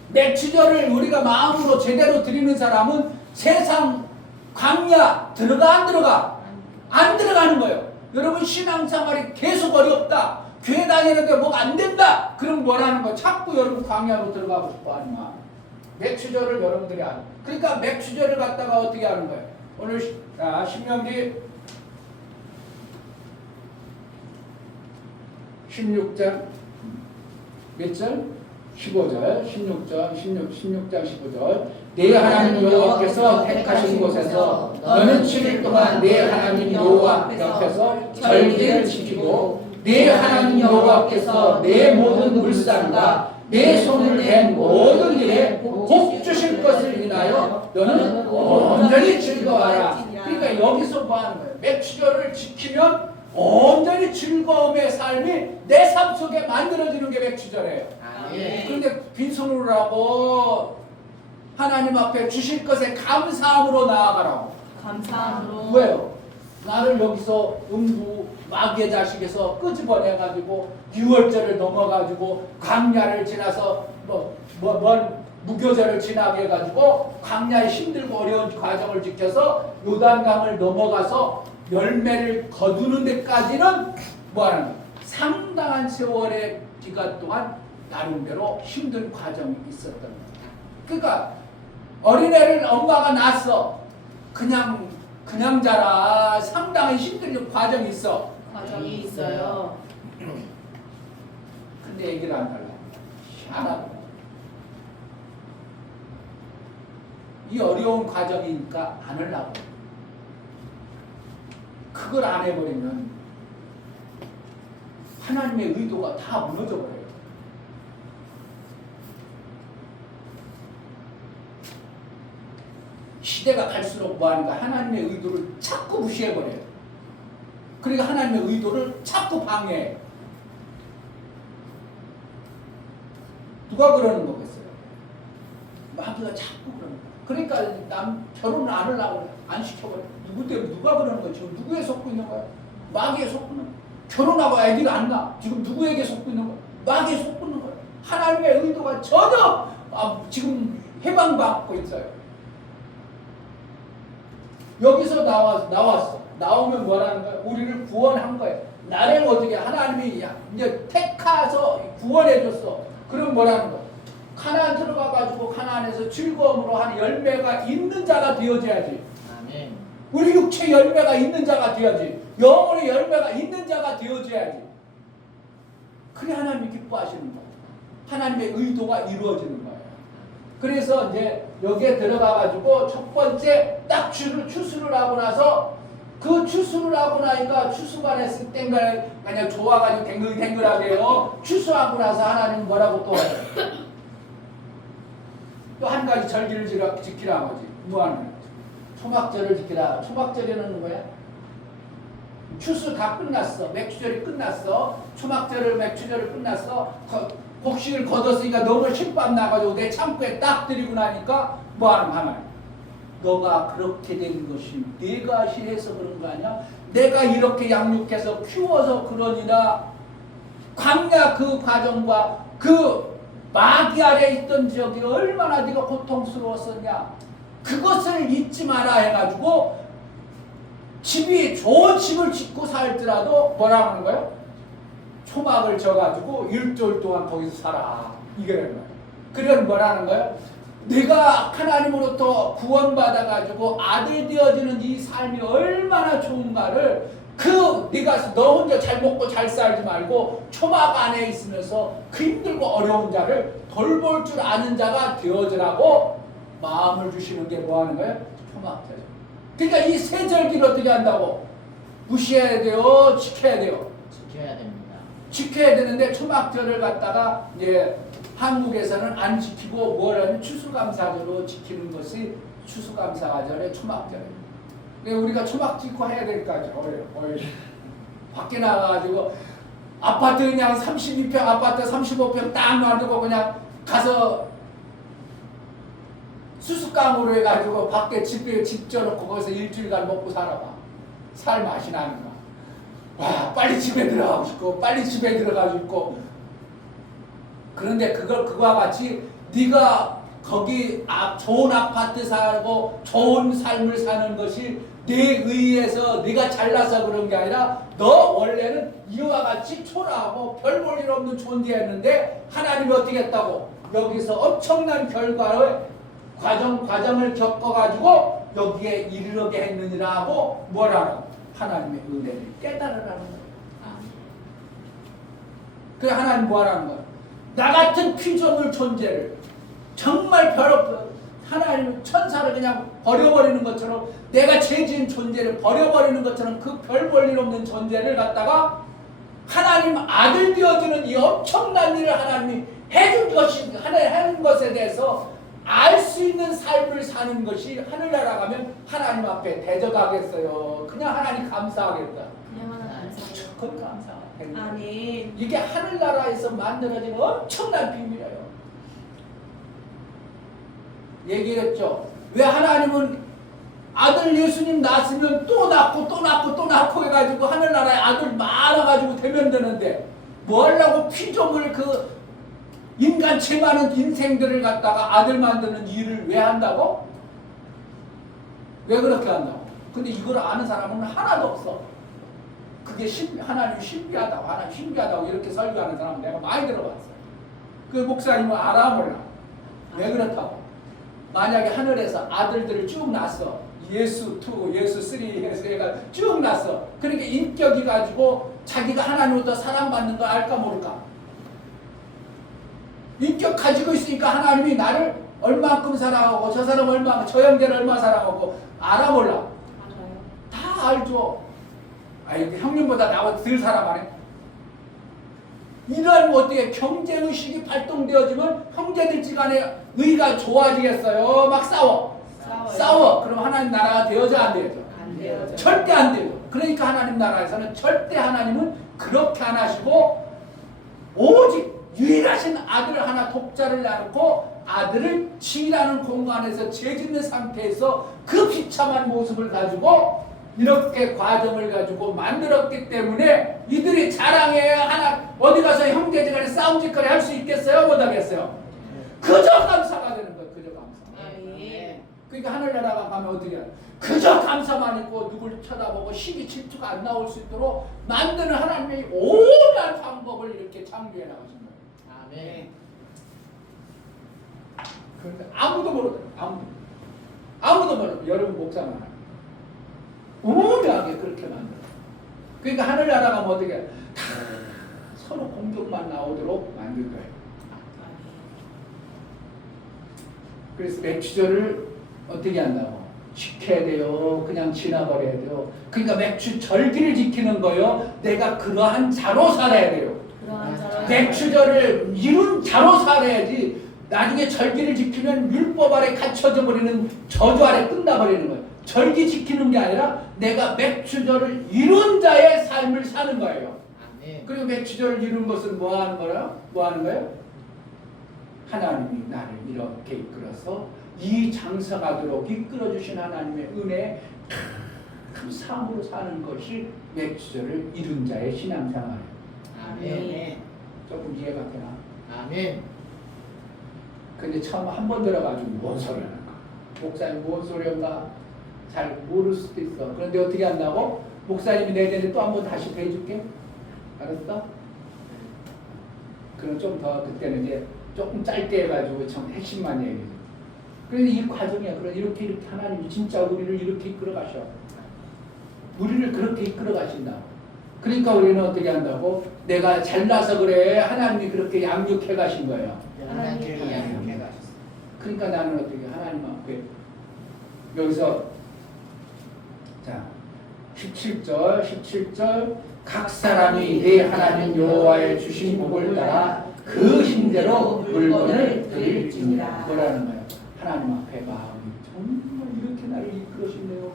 맥추절을 우리가 마음으로 제대로 드리는 사람은 세상 광야 들어가 안 들어가? 안 들어가는 거예요. 여러분 신앙생활이 계속 어렵다. 교회 다니는데 뭐가 안 된다. 그럼 뭐라는 거? 자꾸 여러분 광야로 들어가고 싶어 하는 거야. 맥추절을 여러분들이 하는. 그러니까 맥추절을 갖다가 어떻게 하는 거예요? 오늘 신명기 16장 몇 절? 15절. 16장 15절. 내 하나님 여호와께서 택하신 곳에서 너는 7일 동안 내 하나님 여호와 옆에서 절기를 지키고 내 하나님 여호와께서 내 모든 물상과 내 손을 댄 모든 일에 복 주실 것을 인하여 너는 온전히 즐거워하라. 그러니까 여기서 뭐 하는 거예요? 맥추절을 지키면 온전히 즐거움의 삶이 내 삶 속에 만들어지는 게 맥추절이에요. 그런데 빈손으로 하고 하나님 앞에 주실 것에 감사함으로 나아가라고. 감사함으로. 왜요? 나를 여기서 음부 마귀의 자식에서 끄집어내가지고 6월절을 넘어가지고 광야를 지나서 무교절을 지나게 해가지고 광야에 힘들고 어려운 과정을 지켜서 요단강을 넘어가서 열매를 거두는 데까지는 뭐하는 거야? 상당한 세월의 기간 동안 나름대로 힘든 과정이 있었던 거야. 그러니까 어린애를 엄마가 낳았어. 그냥 자라. 상당히 힘든 과정이 있어. 과정이 있어요. 근데 얘기를 안 달라. 희한하다. 이 어려운 과정이니까 안 하려고. 그걸 안 해버리면 하나님의 의도가 다 무너져 버려요. 시대가 갈수록 뭐하는가? 하나님의 의도를 자꾸 무시해버려요. 그러니까 하나님의 의도를 자꾸 방해해요. 누가 그러는 거겠어요? 마귀가 자꾸 그러는 거예요. 그러니까 남 결혼을 안 하려고 안 시켜버려요. 누구 때문에 누가 그러는 거예요? 지금 누구에 속고 있는 거예요? 마귀에 속고 있는 거예요. 결혼하고 아기가 안 나. 지금 누구에게 속고 있는 거예요? 마귀에 속고 있는 거예요. 하나님의 의도가 전혀 지금 해방받고 있어요. 여기서 나왔어. 나오면 뭐라는 거야? 우리를 구원한 거예요. 나를 어떻게 하나님이 이제 택하서 구원해줬어. 그럼 뭐라는 거야? 가나안 들어가가지고 가나안에서 즐거움으로 하는 열매가 있는 자가 되어져야지. 아멘. 우리 육체 열매가 있는 자가 되어야지. 영혼의 열매가 있는 자가 되어져야지. 그래 하나님이 기뻐하시는 거야. 하나님의 의도가 이루어지는 거예요. 그래서 이제 여기에 들어가가지고 첫 번째 딱 추수를 하고 나서 그 추수를 하고 나니까 추수만 했을 때 그냥 좋아가지고 댕글댕글하게요. 추수하고 나서 하나님 뭐라고 또 해요? 또 한 가지 절기를 지키라 하지. 뭐하는 거야? 초막절을 지키라. 초막절에는 뭐야? 추수 다 끝났어. 맥추절이 끝났어. 초막절을 맥추절을 끝났어. 곡식을 걷었으니까 너무 신밥 나가지고 내 창고에 딱 들이고 나니까 뭐하는 하나님? 너가 그렇게 된 것이 내가 해서 그런 거 아니야? 내가 이렇게 양육해서 키워서 그러니라 광야 그 과정과 그 마귀 아래 있던 지역이 얼마나 네가 고통스러웠었냐? 그것을 잊지 마라 해가지고 좋은 집을 짓고 살더라도 뭐라 하는 거예요? 초막을 져가지고 일주일 동안 거기서 살아. 이게 되는 거예요. 그러면 뭐라는 거예요? 내가 하나님으로부터 구원받아가지고 아들 되어지는 이 삶이 얼마나 좋은가를 네가 너 혼자 잘 먹고 잘 살지 말고 초막 안에 있으면서 그 힘들고 어려운 자를 돌볼 줄 아는 자가 되어지라고 마음을 주시는 게 뭐 하는 거예요? 초막절. 그러니까 이 세 절기를 어떻게 한다고? 무시해야 돼요? 지켜야 돼요? 지켜야 됩니다. 지켜야 되는데 초막절을 갖다가 이제 한국에서는 안 지키고 뭐라면 추수감사절로 지키는 것이 추수감사절의 초막절입니다. 우리가 초막 짓고 해야 될까죠? 어려요. 밖에 나가가지고 아파트 그냥 32평 아파트 35평 딱 놔두고 그냥 가서 수수깡으로 해가지고 밖에 집에 집 져놓고 거기서 일주일간 먹고 살아봐. 살 맛이 나는 거야. 와, 빨리 집에 들어가고 싶고 빨리 집에 들어가고 싶고. 그런데 그와 같이 네가 거기 좋은 아파트 살고 좋은 삶을 사는 것이 내 의해서 네가 잘나서 그런 게 아니라 너 원래는 이와 같이 초라하고 별 볼 일 없는 존재였는데 하나님이 어떻게 했다고? 여기서 엄청난 결과의 과정을 겪어가지고 여기에 이르게 했느니라 하고 뭐라는? 하나님의 은혜를 깨달으라는 거예요. 그 하나님 뭐하라는 거예요? 나 같은 피조물 존재를 정말 하나님 천사를 그냥 버려버리는 것처럼 내가 죄지은 존재를 버려버리는 것처럼 그 별 볼 일 없는 존재를 갖다가 하나님 아들 되어주는 이 엄청난 일을 하나님이 해준 것이 하는 것에 대해서 알 수 있는 삶을 사는 것이 하늘나라 가면 하나님 앞에 대적하겠어요. 그냥 하나님 감사하겠다. 무조건 감사하겠다. 아멘. 이게 하늘나라에서 만들어진 엄청난 비밀이에요. 얘기했죠. 왜 하나님은 아들 예수님 낳았으면 또 낳고 또 낳고 또 낳고 해가지고 하늘나라에 아들 많아가지고 되면 되는데 뭐 하려고 피조물 그 인간체 많은 인생들을 갖다가 아들 만드는 일을 왜 한다고? 왜 그렇게 한다고? 근데 이걸 아는 사람은 하나도 없어. 그게 하나님 신비하다고, 하나님 신비하다고 이렇게 설교하는 사람은 내가 많이 들어봤어요. 그 목사님은 알아 몰라. 왜 그렇다고? 만약에 하늘에서 아들들을 쭉 낳았어. 예수 2, 예수 3, 예수 얘가 쭉 낳았어. 그러니까 인격이 가지고 자기가 하나님부터 사랑받는 거 알까 모를까? 인격 가지고 있으니까 하나님이 나를 얼마큼 사랑하고 저 사람 얼마, 저 형제를 얼마 사랑하고 알아 몰라? 맞아요. 다 알죠. 아니 형님보다 나보다 덜 사랑하네. 이러면 어떻게 경쟁의식이 발동되어지면 형제들 간에 의가 좋아지겠어요? 막 싸워. 그럼 하나님 나라가 되어져 안 되어져? 안 돼요. 절대 안 돼요. 그러니까 하나님 나라에서는 절대 하나님은 그렇게 안 하시고 오직 유일하신 아들 하나 독자를 낳고 아들을 지라는 공간에서 죄짓는 상태에서 그 비참한 모습을 가지고 이렇게 과정을 가지고 만들었기 때문에 이들이 자랑해 하나 어디 가서 형제지간에 싸움짓거리 할 수 있겠어요? 못하겠어요? 그저 감사가 되는 거예요. 그저 감사. 아멘. 그러니까 하늘나라가 가면 어떻게 해요? 그저 감사만 있고 누굴 쳐다보고 시기 질투가 안 나올 수 있도록 만드는 하나님의 온갖 방법을 이렇게 창조해 나가신 거예요. 아멘. 그런데 아무도 모르더라고요. 아무도 모르고 여러분 목사만 알아요. 오묘하게 그렇게 만들어요. 그러니까 하늘나라 가면 어떻게 해요? 다 서로 공격만 나오도록 만든 거예요. 그래서 맥주절을 어떻게 한다고? 지켜야 돼요. 그냥 지나버려야 돼요. 그러니까 맥주 절기를 지키는 거요. 내가 그러한 자로 살아야 돼요. 맥주절을 이룬 자로 살아야지. 나중에 절기를 지키면 율법 아래 갇혀져 버리는 저주 아래 끝나버리는 거예요. 절기 지키는 게 아니라 내가 맥주절을 이룬 자의 삶을 사는 거예요. 아멘. 그리고 맥주절을 이룬 것은 뭐 하는 거예요? 뭐 하는 거예요? 하나님이 나를 이렇게 이끌어서 이 장성하도록 이끌어주신 하나님의 은혜에 감사함으로 사는 것이 맥주절을 이룬 자의 신앙생활이에요. 아멘. 조금 이해가 되나? 아멘. 근데 처음 한 번 들어가지고 뭔 소리 하는 거야? 목사님 뭔 소리인가? 잘 모를 수도 있어. 그런데 어떻게 한다고? 목사님이 내년에 또 한 번 다시 대해줄게. 알았어? 그럼 좀 더 그때는 이제 조금 짧게 해가지고 좀 핵심만 얘기해. 그런데 이 과정이야. 그래 이렇게 하나님이 진짜 우리를 이렇게 이끌어 가셔. 우리를 그렇게 이끌어 가신다. 그러니까 우리는 어떻게 한다고? 내가 잘나서 그래. 하나님이 그렇게 양육해 가신 거예요. 하나님께 양육해 가셨어요. 그러니까 나는 어떻게 하나님 앞에 여기서 자 17절 각 사람이 내 하나님 여호와의 주신 복을 따라 그 힘대로 물건을 드릴지니라. 뭐라는 거예요? 하나님 앞에 마음이 정말 이렇게 나를 이끌으시네요.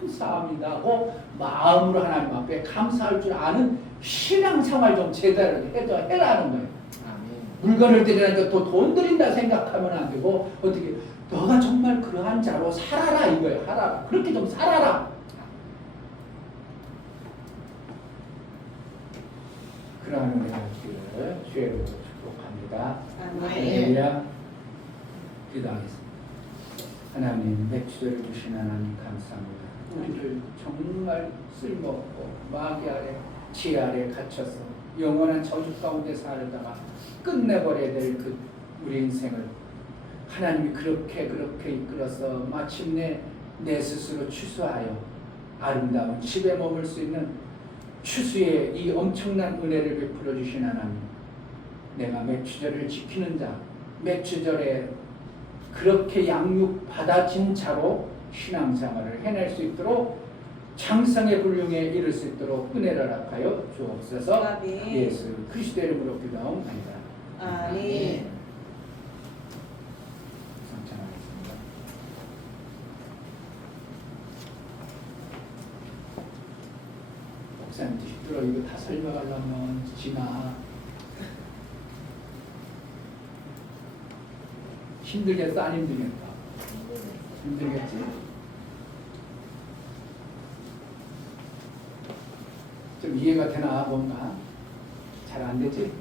감사합니다 하고 마음으로 하나님 앞에 감사할 줄 아는 신앙생활 좀 제대로 해라는 거예요. 물건을 드리니까 또 돈 드린다 생각하면 안 되고 어떻게 너가 정말 그러한 자로 살아라 이거예요. 살아라. 그렇게 좀 살아라. 그러한 은혜가 있기를 주의 이름으로 축복합니다. 할렐루야. 기도하겠습니다. 하나님 맥주를 주신 하나님 감사합니다. 우리를 정말 쓸모없고 마귀 아래 지혜 아래 갇혀서 영원한 저주 가운데 살다가 끝내버려야 될 그 우리 인생을 하나님이 그렇게 이끌어서 마침내 내 스스로 추수하여 아름다운 집에 머물 수 있는 추수의 이 엄청난 은혜를 베풀어 주신 하나님, 내가 맥주절을 지키는 자, 맥주절에 그렇게 양육 받아진 자로 신앙생활을 해낼 수 있도록 장성의 불륜에 이를 수 있도록 은혜를 허락하여 주옵소서. 아멘. 예수 그리스도의 이름으로 기도하옵나이다. 아멘. 성찬하겠습니다. 목사님 힘들어. 이거 다 설명하려면 지나. 힘들겠어? 안 힘들겠다? 힘들겠지? 좀 이해가 되나 뭔가? 잘 안 되지?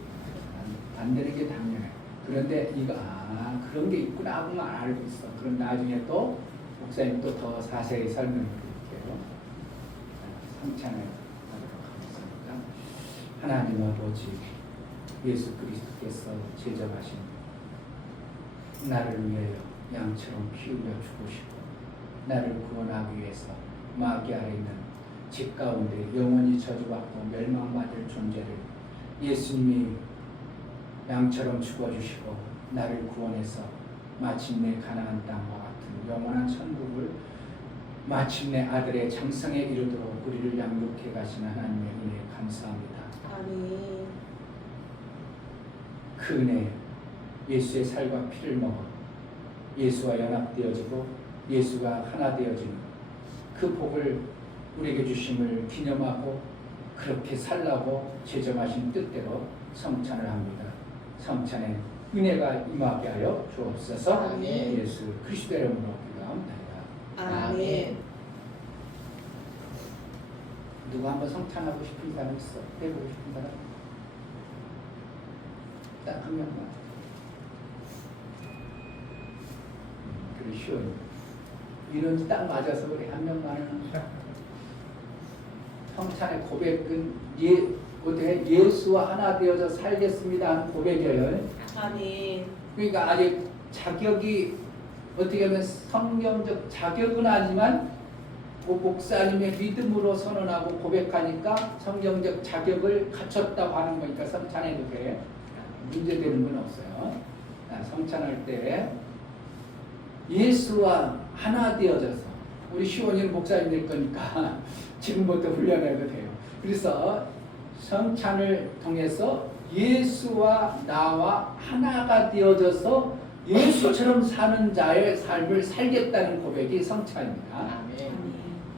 안 되는 게 당연해. 그런데 이거 그런 게 있구나 하고만 알고 있어. 그럼 나중에 또 목사님 또 더 자세히 설명해 드릴게요. 성찬을 하도록 하겠습니다. 하나님 아버지 예수 그리스도께서 제정하신 나를 위하여 양처럼 피 흘려 죽으시고 나를 구원하기 위해서 마귀 아래 있는 집 가운데 영원히 저주받고 멸망받을 존재를 예수님이 양처럼 죽어주시고 나를 구원해서 마침내 가나안 땅과 같은 영원한 천국을 마침내 아들의 장성에 이르도록 우리를 양육해 가신 하나님의 은혜에 감사합니다. 아멘. 그 은혜, 예수의 살과 피를 먹어 예수와 연합되어지고 예수가 하나 되어지는 그 복을 우리에게 주심을 기념하고 그렇게 살라고 제정하신 뜻대로 성찬을 합니다. 성찬에 은혜가 임하게 하여 주옵소서. 아멘. 예수 그리스도의 이름으로 기도합니다. 아멘. 누가 한번 성찬하고 싶은 사람 있어? 해보고 싶은 사람? 딱 한 명만. 그래 쉬운. 이런 딱 맞아서 그래. 한 명만은 성찬의 고백은 어떻게 예수와 하나 되어서 살겠습니다 하는 고백이에요. 아멘. 그러니까 아직 자격이 어떻게 하면 성경적 자격은 아니지만 그 목사님의 믿음으로 선언하고 고백하니까 성경적 자격을 갖췄다고 하는 거니까 성찬해도 돼. 문제되는 건 없어요. 성찬할 때 예수와 하나 되어져서 우리 시원이는 목사님 될 거니까 지금부터 훈련해도 돼요. 그래서 성찬을 통해서 예수와 나와 하나가 되어져서 예수처럼 사는 자의 삶을 살겠다는 고백이 성찬입니다. 아멘.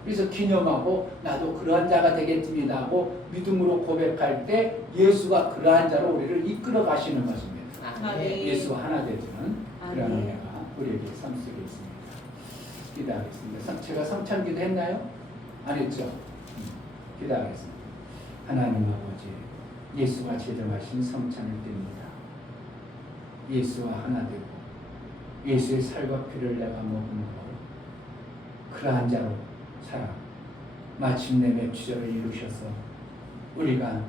그래서 기념하고 나도 그러한 자가 되겠습니다 하고 믿음으로 고백할 때 예수가 그러한 자로 우리를 이끌어 가시는 것입니다. 아멘. 예수와 하나 되는 그런 아멘. 은혜가 우리에게 삶 속에 있습니다. 기도하겠습니다. 제가 성찬 기도 했나요? 안 했죠? 기도하겠습니다. 하나님 아버지, 예수가 제정하신 성찬을 드립니다. 예수와 하나 되고 예수의 살과 피를 내가 먹음으로 그러한 자로 살아 마침내 맥주절을 이루셔서 우리가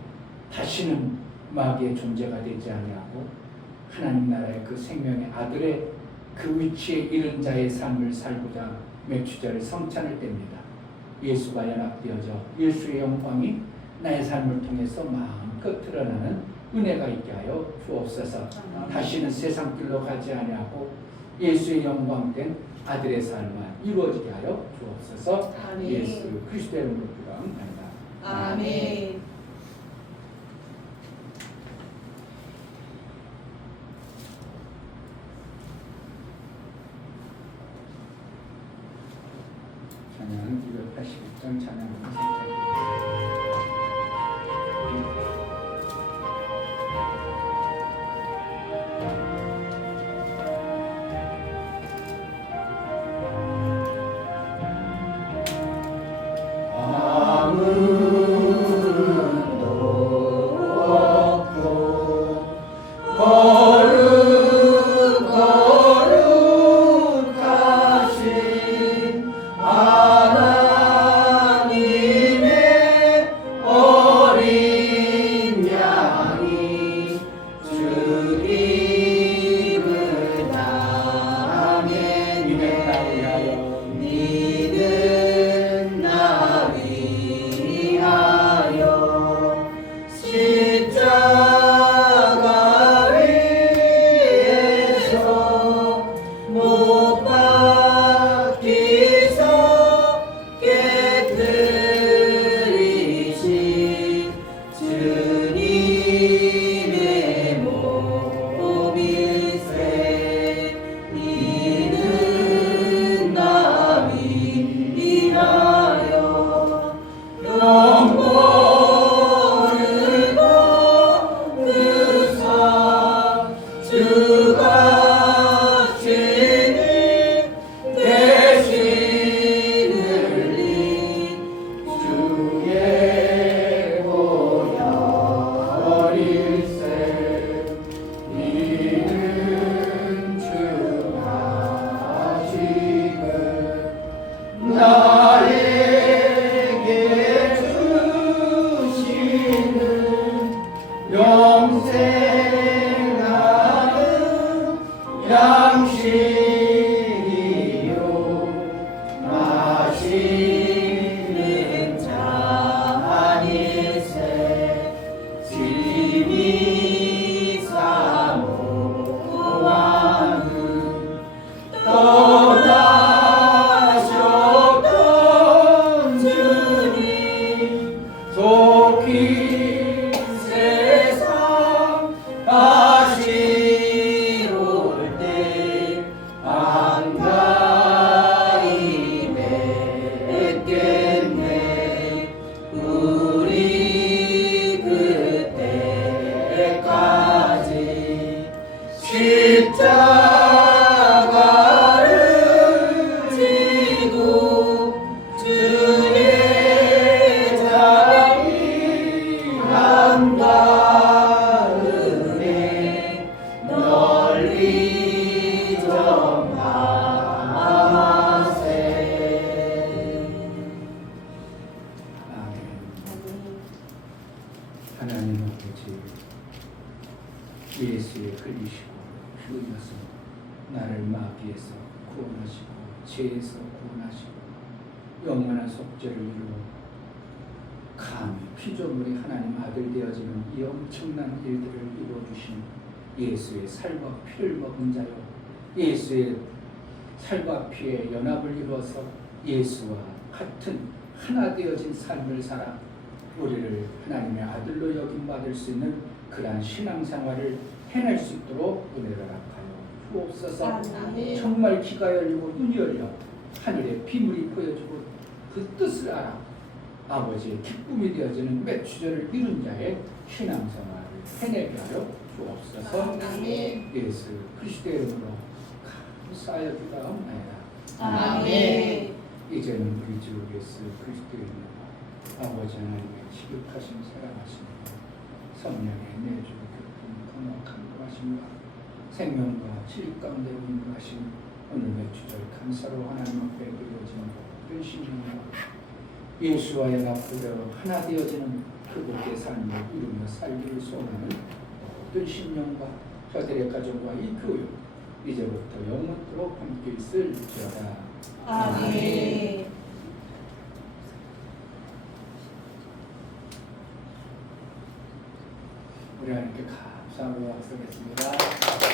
다시는 마귀의 존재가 되지 아니하고 하나님 나라의 그 생명의 아들의 그 위치에 이른 자의 삶을 살고자 맥주절을 성찬을 뗍니다. 예수가 연합되어져 예수의 영광이 나의 삶을 통해서 마음껏 드러나는 은혜가 있게 하여 주옵소서. 다시는 세상 길로 가지 아니하고 예수의 영광된 아들의 삶만 이루어지게 하여 주옵소서. 아멘. 예수 그리스도의 이름으로 기도합니다. 아멘. 찬양 281장 찬양 거룩하신 하나님 생각은 양식이요 마시는 잔일세 짐이 사모하는 떠나셨던 주님 속히 세상 다시 올 때 반가이 뵙겠네 우리 그때까지 십자가를 지고 주의 자리 한가운데 널리 전하세. 아멘. 하나님 아버지 예수에 흘리시고 흘려서 나를 마귀에서 구원하시고 죄에서 구원하시고 영원한 속죄를 이루어 감히 피조물이 하나님 아들 되어지는 이 엄청난 일들을 이루어주신 예수의 살과 피를 먹은 자요 예수의 살과 피의 연합을 이루어서 예수와 같은 하나 되어진 삶을 살아 우리를 하나님의 아들로 여김받을 수 있는 그러한 신앙생활을 해낼 수 있도록 은혜를 허락하여 주옵소서. 아멘. 정말 귀가 열리고 눈이 열려 하늘의 비밀이 보여주고 그 뜻을 알아 아버지의 기쁨이 되어지는 매추절을 이룬 자의 신앙생활을 해내게 하여 주옵소서. 아멘. 예수 그리스도의 이름으로 감사하여 기도하옵나이다. 아멘. 이제는 우리 주 예수 그리스도의 이름으로 아버지 하나님의 지극하신 사랑하심과 성령의 내주 깊은 거룩한 거하심과 생명과 진리 가운데 인도하신 오늘 매추절 감사로 하나님 앞에 드려지는 모든 신령과 예수와 연합되어 하나 되어지는 그곳의 삶을 이루며 살기를 소원하는 모든 신령과 저들의 가정과 이 교육 이제부터 영원토록 함께 있을지어다. 아멘. 우리 하나님께 감사하고 약속했습니다.